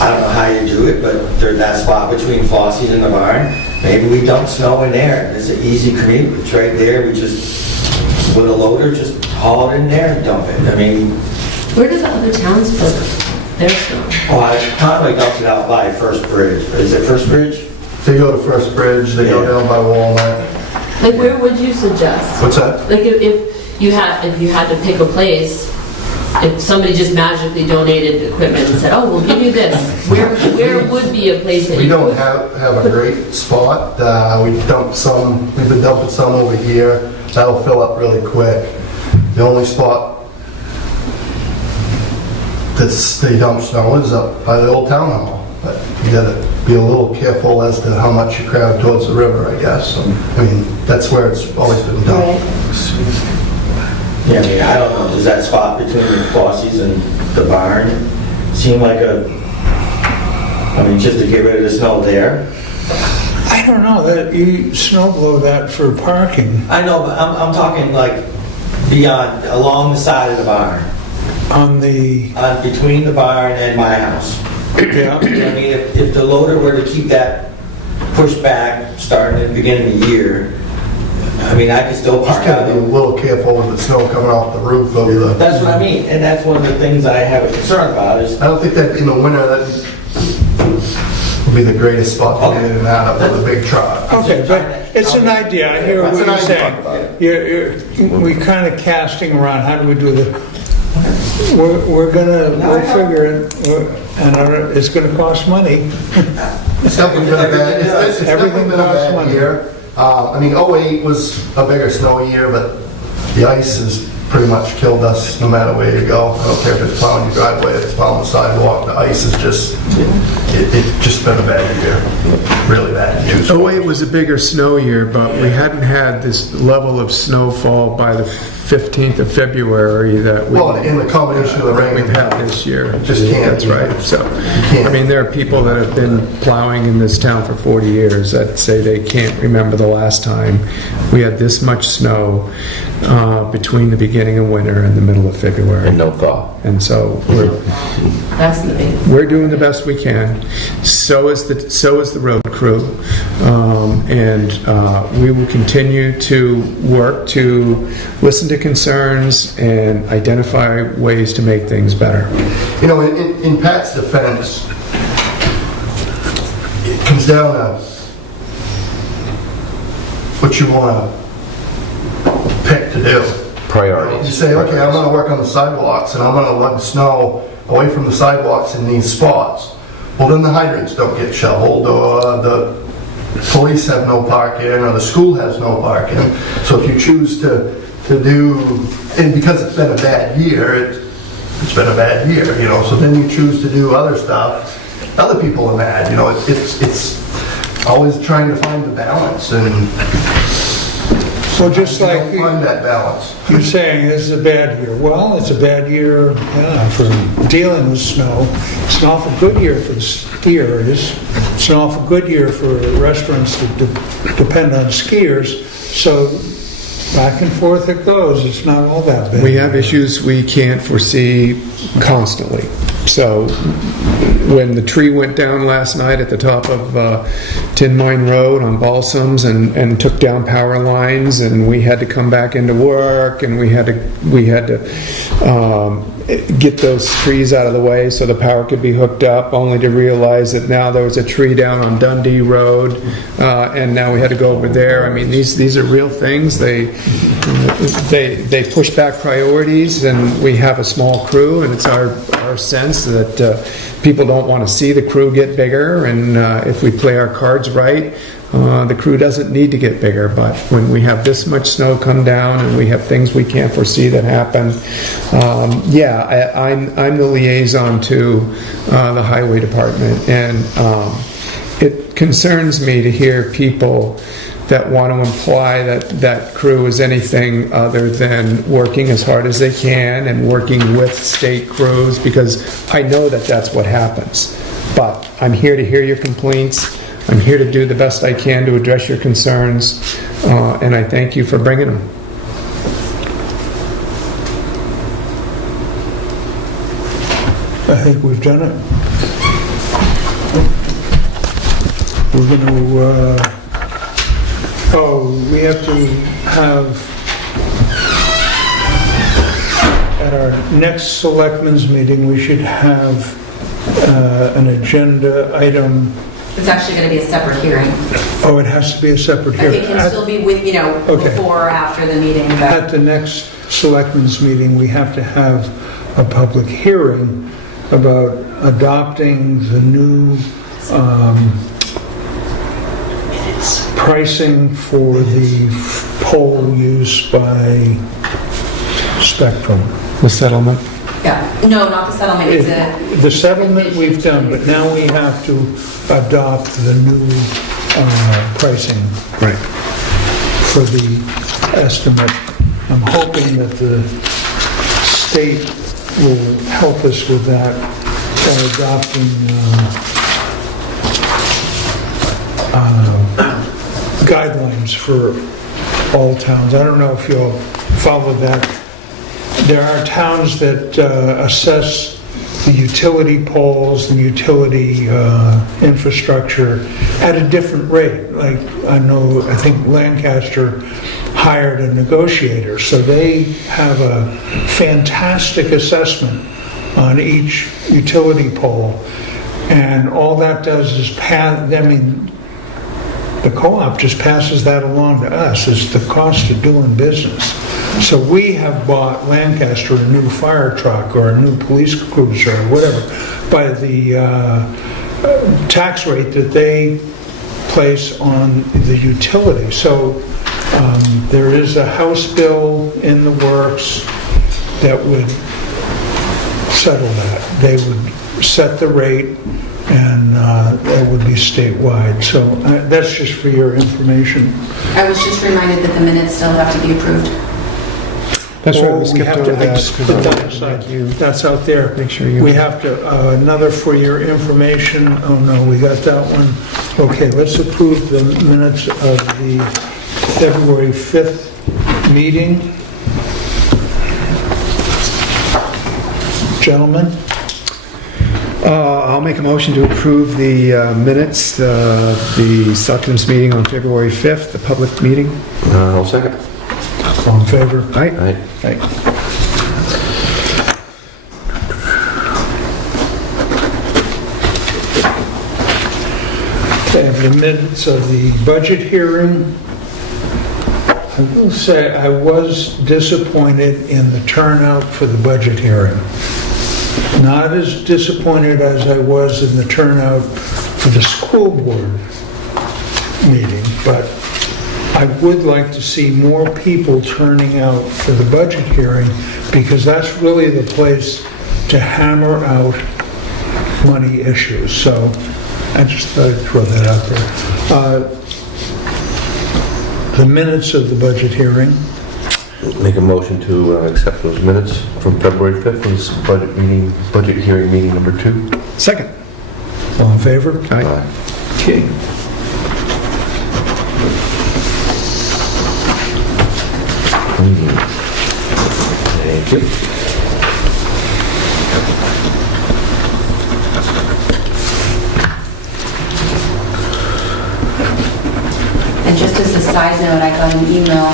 I don't know how you do it, but there's that spot between Flossie's and the barn. Maybe we dump snow in there. It's an easy commute. It's right there. We just, with a loader, just haul it in there and dump it. I mean... Where do the other towns put their snow? Oh, I probably dumped it out by First Bridge. Is it First Bridge? They go to First Bridge, they go down by Walmart. Like, where would you suggest? What's that? Like, if you had to pick a place, if somebody just magically donated equipment and said, oh, we'll give you this, where would be a place that We you don't would? have a great spot. We've been dumping some over here. That'll fill up really quick. The only spot they dump snow is up by the old town hall. But you gotta be a little careful as to how much you crowd towards the river, I guess. I mean, that's where it's always been done. Yeah, I mean, I don't know. Does that spot between the Flossie's and the barn seem like just to get rid of the snow there? I don't know, that you snow blow that for parking. I know, but I'm talking like beyond, along the side of the barn. Between the barn and my house. Yeah. I mean, if the loader were to keep that pushed back starting at the beginning of the year, I mean, I could still park Just out gotta be a there. little careful with the snow coming off the roof over the... That's what I mean, and that's one of the things I have a concern about is... I don't think that in the winter that would be the greatest spot to get in and out of with a big truck. Okay, but it's an idea. I hear what That's you're an idea. saying. We're kind of casting around, how do we do this? We'll figure it, and it's gonna cost money. It's definitely been a bad, it's definitely been a costs bad money. year. I mean, '08 was a bigger snow year, but the ice has pretty much killed us no matter where you go. I don't care if it's plowing your driveway, if it's plowing the sidewalk, the ice is just, it's just been a bad year. really bad. '08 was a bigger snow year, but we hadn't had this level of snowfall by the 15th of February that Well, in the combination of the rain we've had this year. Just can't. That's right. So, can't. I mean, there are people that have been plowing in this town for 40 years that say they can't remember the last time we had this much snow between the beginning of winter and the middle of February. And no thaw. And so That's the big. we're doing the best we can. So is the road crew, and we will continue to work to listen to concerns and identify ways to make things better. You know, in Pat's defense, it comes down to what you want to pick to do. Priorities. You say, okay, I'm going to work on the sidewalks and I'm going to lug snow away from the sidewalks in these spots. Well, then the hydrants don't get shoveled, or the police have no parking, or the school has no parking. So if you choose to do, and because it's been a bad year, it's been a bad year, you know, so then you choose to do other stuff, other people are mad, you know, it's always trying to find the balance, and So just you like don't find that balance. you're saying, this is a bad year. Well, it's a bad year for dealing with snow. It's an awful good year for the skiers. It's an awful good year for restaurants that depend on skiers. So back and forth it goes. It's not all that bad. We have issues we can't foresee constantly. So when the tree went down last night at the top of Tin Mine Road on Balsams and took down power lines, and we had to come back into work, and we had to get those trees out of the way so the power could be hooked up, only to realize that now there was a tree down on Dundee Road, and now we had to go over there. I mean, these are real things. They push back priorities, and we have a small crew, and it's our sense that people don't want to see the crew get bigger, and if we play our cards right, the crew doesn't need to get bigger. But when we have this much snow come down and we have things we can't foresee that happen, I'm the liaison to the highway department, and it concerns me to hear people that want to imply that crew is anything other than working as hard as they can and working with state crews, because I know that that's what happens. But I'm here to hear your complaints. I'm here to do the best I can to address your concerns, and I thank you for bringing them. I think we've done it. We're going to, we have to have, at our next selectmen's meeting, we should have an agenda item. It's actually going to be a separate hearing. Oh, it has to be a separate hearing. It can still be with, Okay. before or after the meeting. But At the next selectmen's meeting, we have to have a public hearing about adopting the new pricing for the pole use by Spectrum. The settlement. yeah, no, not the settlement. It's The settlement we've done, but now we have to adopt the new pricing Right. for the estimate. I'm hoping that the state will help us with that by adopting guidelines for all towns. I don't know if you'll follow that. There are towns that assess the utility poles, the utility infrastructure at a different rate. Like, I think Lancaster hired a negotiator, so they have a fantastic assessment on each utility pole, and all that does is the co-op just passes that along to us as the cost of doing business. So we have bought Lancaster a new fire truck or a new police cruiser or whatever by the tax rate that they place on the utility. So there is a House bill in the works that would settle that. They would set the rate, and that would be statewide. So that's just for your information. I was just reminded that the minutes still have to be approved. That's right, Oh, we skipped have over to that. put that aside. That's out there. Make sure you- We have to, another for your information, oh no, we got that one. Okay, let's approve the minutes of the February 5th meeting. Gentlemen? I'll make a motion to approve the minutes, the Selectmen's meeting on February 5th, the public meeting. I'll second. All in favor? Aye. Aye. Okay, the minutes of the budget hearing. I will say I was disappointed in the turnout for the budget hearing. Not as disappointed as I was in the turnout for the school board meeting, but I would like to see more people turning out for the budget hearing, because that's really the place to hammer out money issues. So I just thought I'd throw that out there. The minutes of the budget hearing. Make a motion to accept those minutes from February 5th, this budget hearing meeting number 2. Second. All in favor? Aye. Okay. Thank you. And just as a side note, I got an email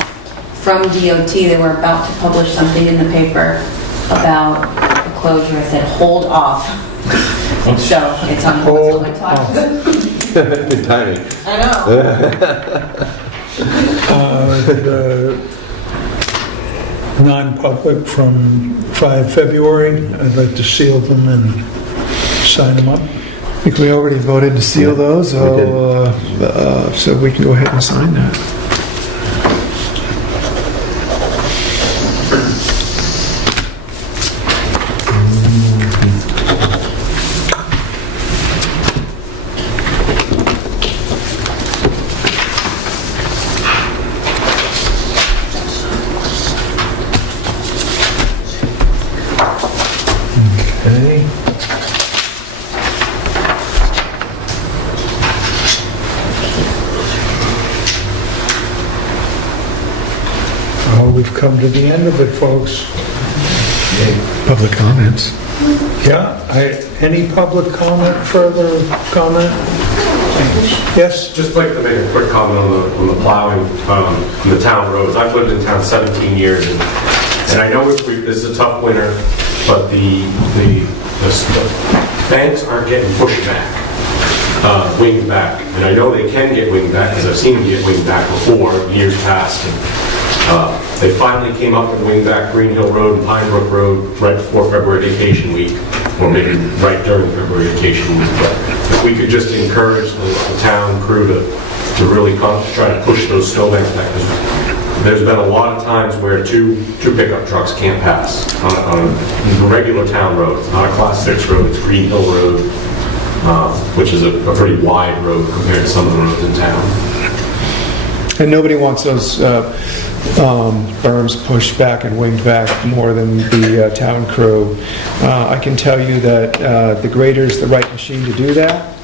from DOT. They were about to publish something in the paper about the closure. I said, hold off. So it's on hold. So I talked to them. Good timing. I know. The non-public from 5 February, I'd like to seal them and sign them up. I think we already voted to seal those, so we can go ahead and sign that. Okay. Oh, we've come to the end of it, folks. Public comments. Yeah, any public comment, further comment? Yes? Just like to make a quick comment on the plowing on the town roads. I've lived in town 17 years, and I know this is a tough winter, but the banks aren't getting pushed back, winged back. And I know they can get winged back, because I've seen them get winged back before, years past. And, they finally came up and winged back Green Hill Road and Pine Brook Road right before February vacation week, or maybe right during February vacation week. But if we could just encourage the town crew to really try to push those snowbanks back, because there's been a lot of times where two pickup trucks can't pass on a regular town road. It's not a Class 6 road, it's Green Hill Road, which is a pretty wide road compared to some of the roads in town. And nobody wants those berms pushed back and winged back more than the town crew. I can tell you that the grader's the right machine to do that,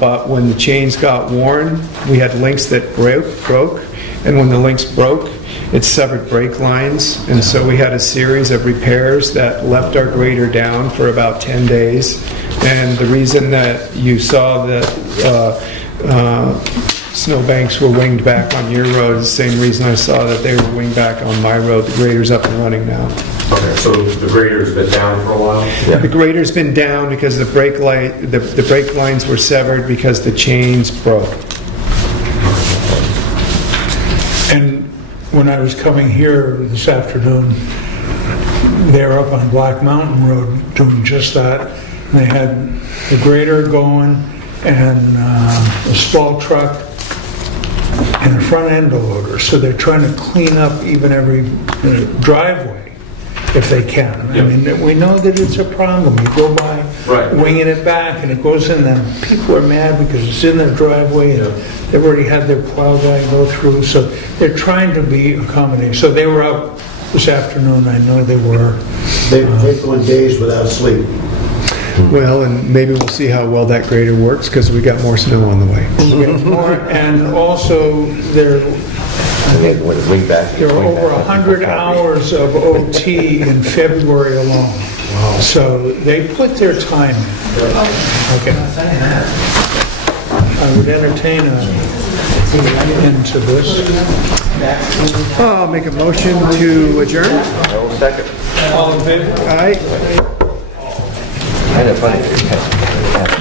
but when the chains got worn, we had links that broke, and when the links broke, it severed brake lines, and so we had a series of repairs that left our grader down for about 10 days. And the reason that you saw that snowbanks were winged back on your road is the same reason I saw that they were winged back on my road. The grader's up and running now. Okay, so the grader's been down for a while? Yeah. The grader's been down because the brake lines were severed because the chains broke. And when I was coming here this afternoon, they were up on Black Mountain Road doing just that. And they had the grader going and a small truck and a front end loader. So they're trying to clean up even every driveway. if they can. I Yeah. mean, we know that it's a problem. You go by Right. winging it back and it goes in them. People are mad because it's in their driveway and they've already had their plow guy go through, so they're trying to be accommodating. So they were out this afternoon, I know they were. They've gone days without sleep. Well, and maybe we'll see how well that grader works, because we got more snow on the way. And also, there Wing back. are over 100 hours of OT in February alone. So they put their time in. Okay. I would entertain into this. I'll make a motion to adjourn. I will second. All in favor? Aye. Kind of funny.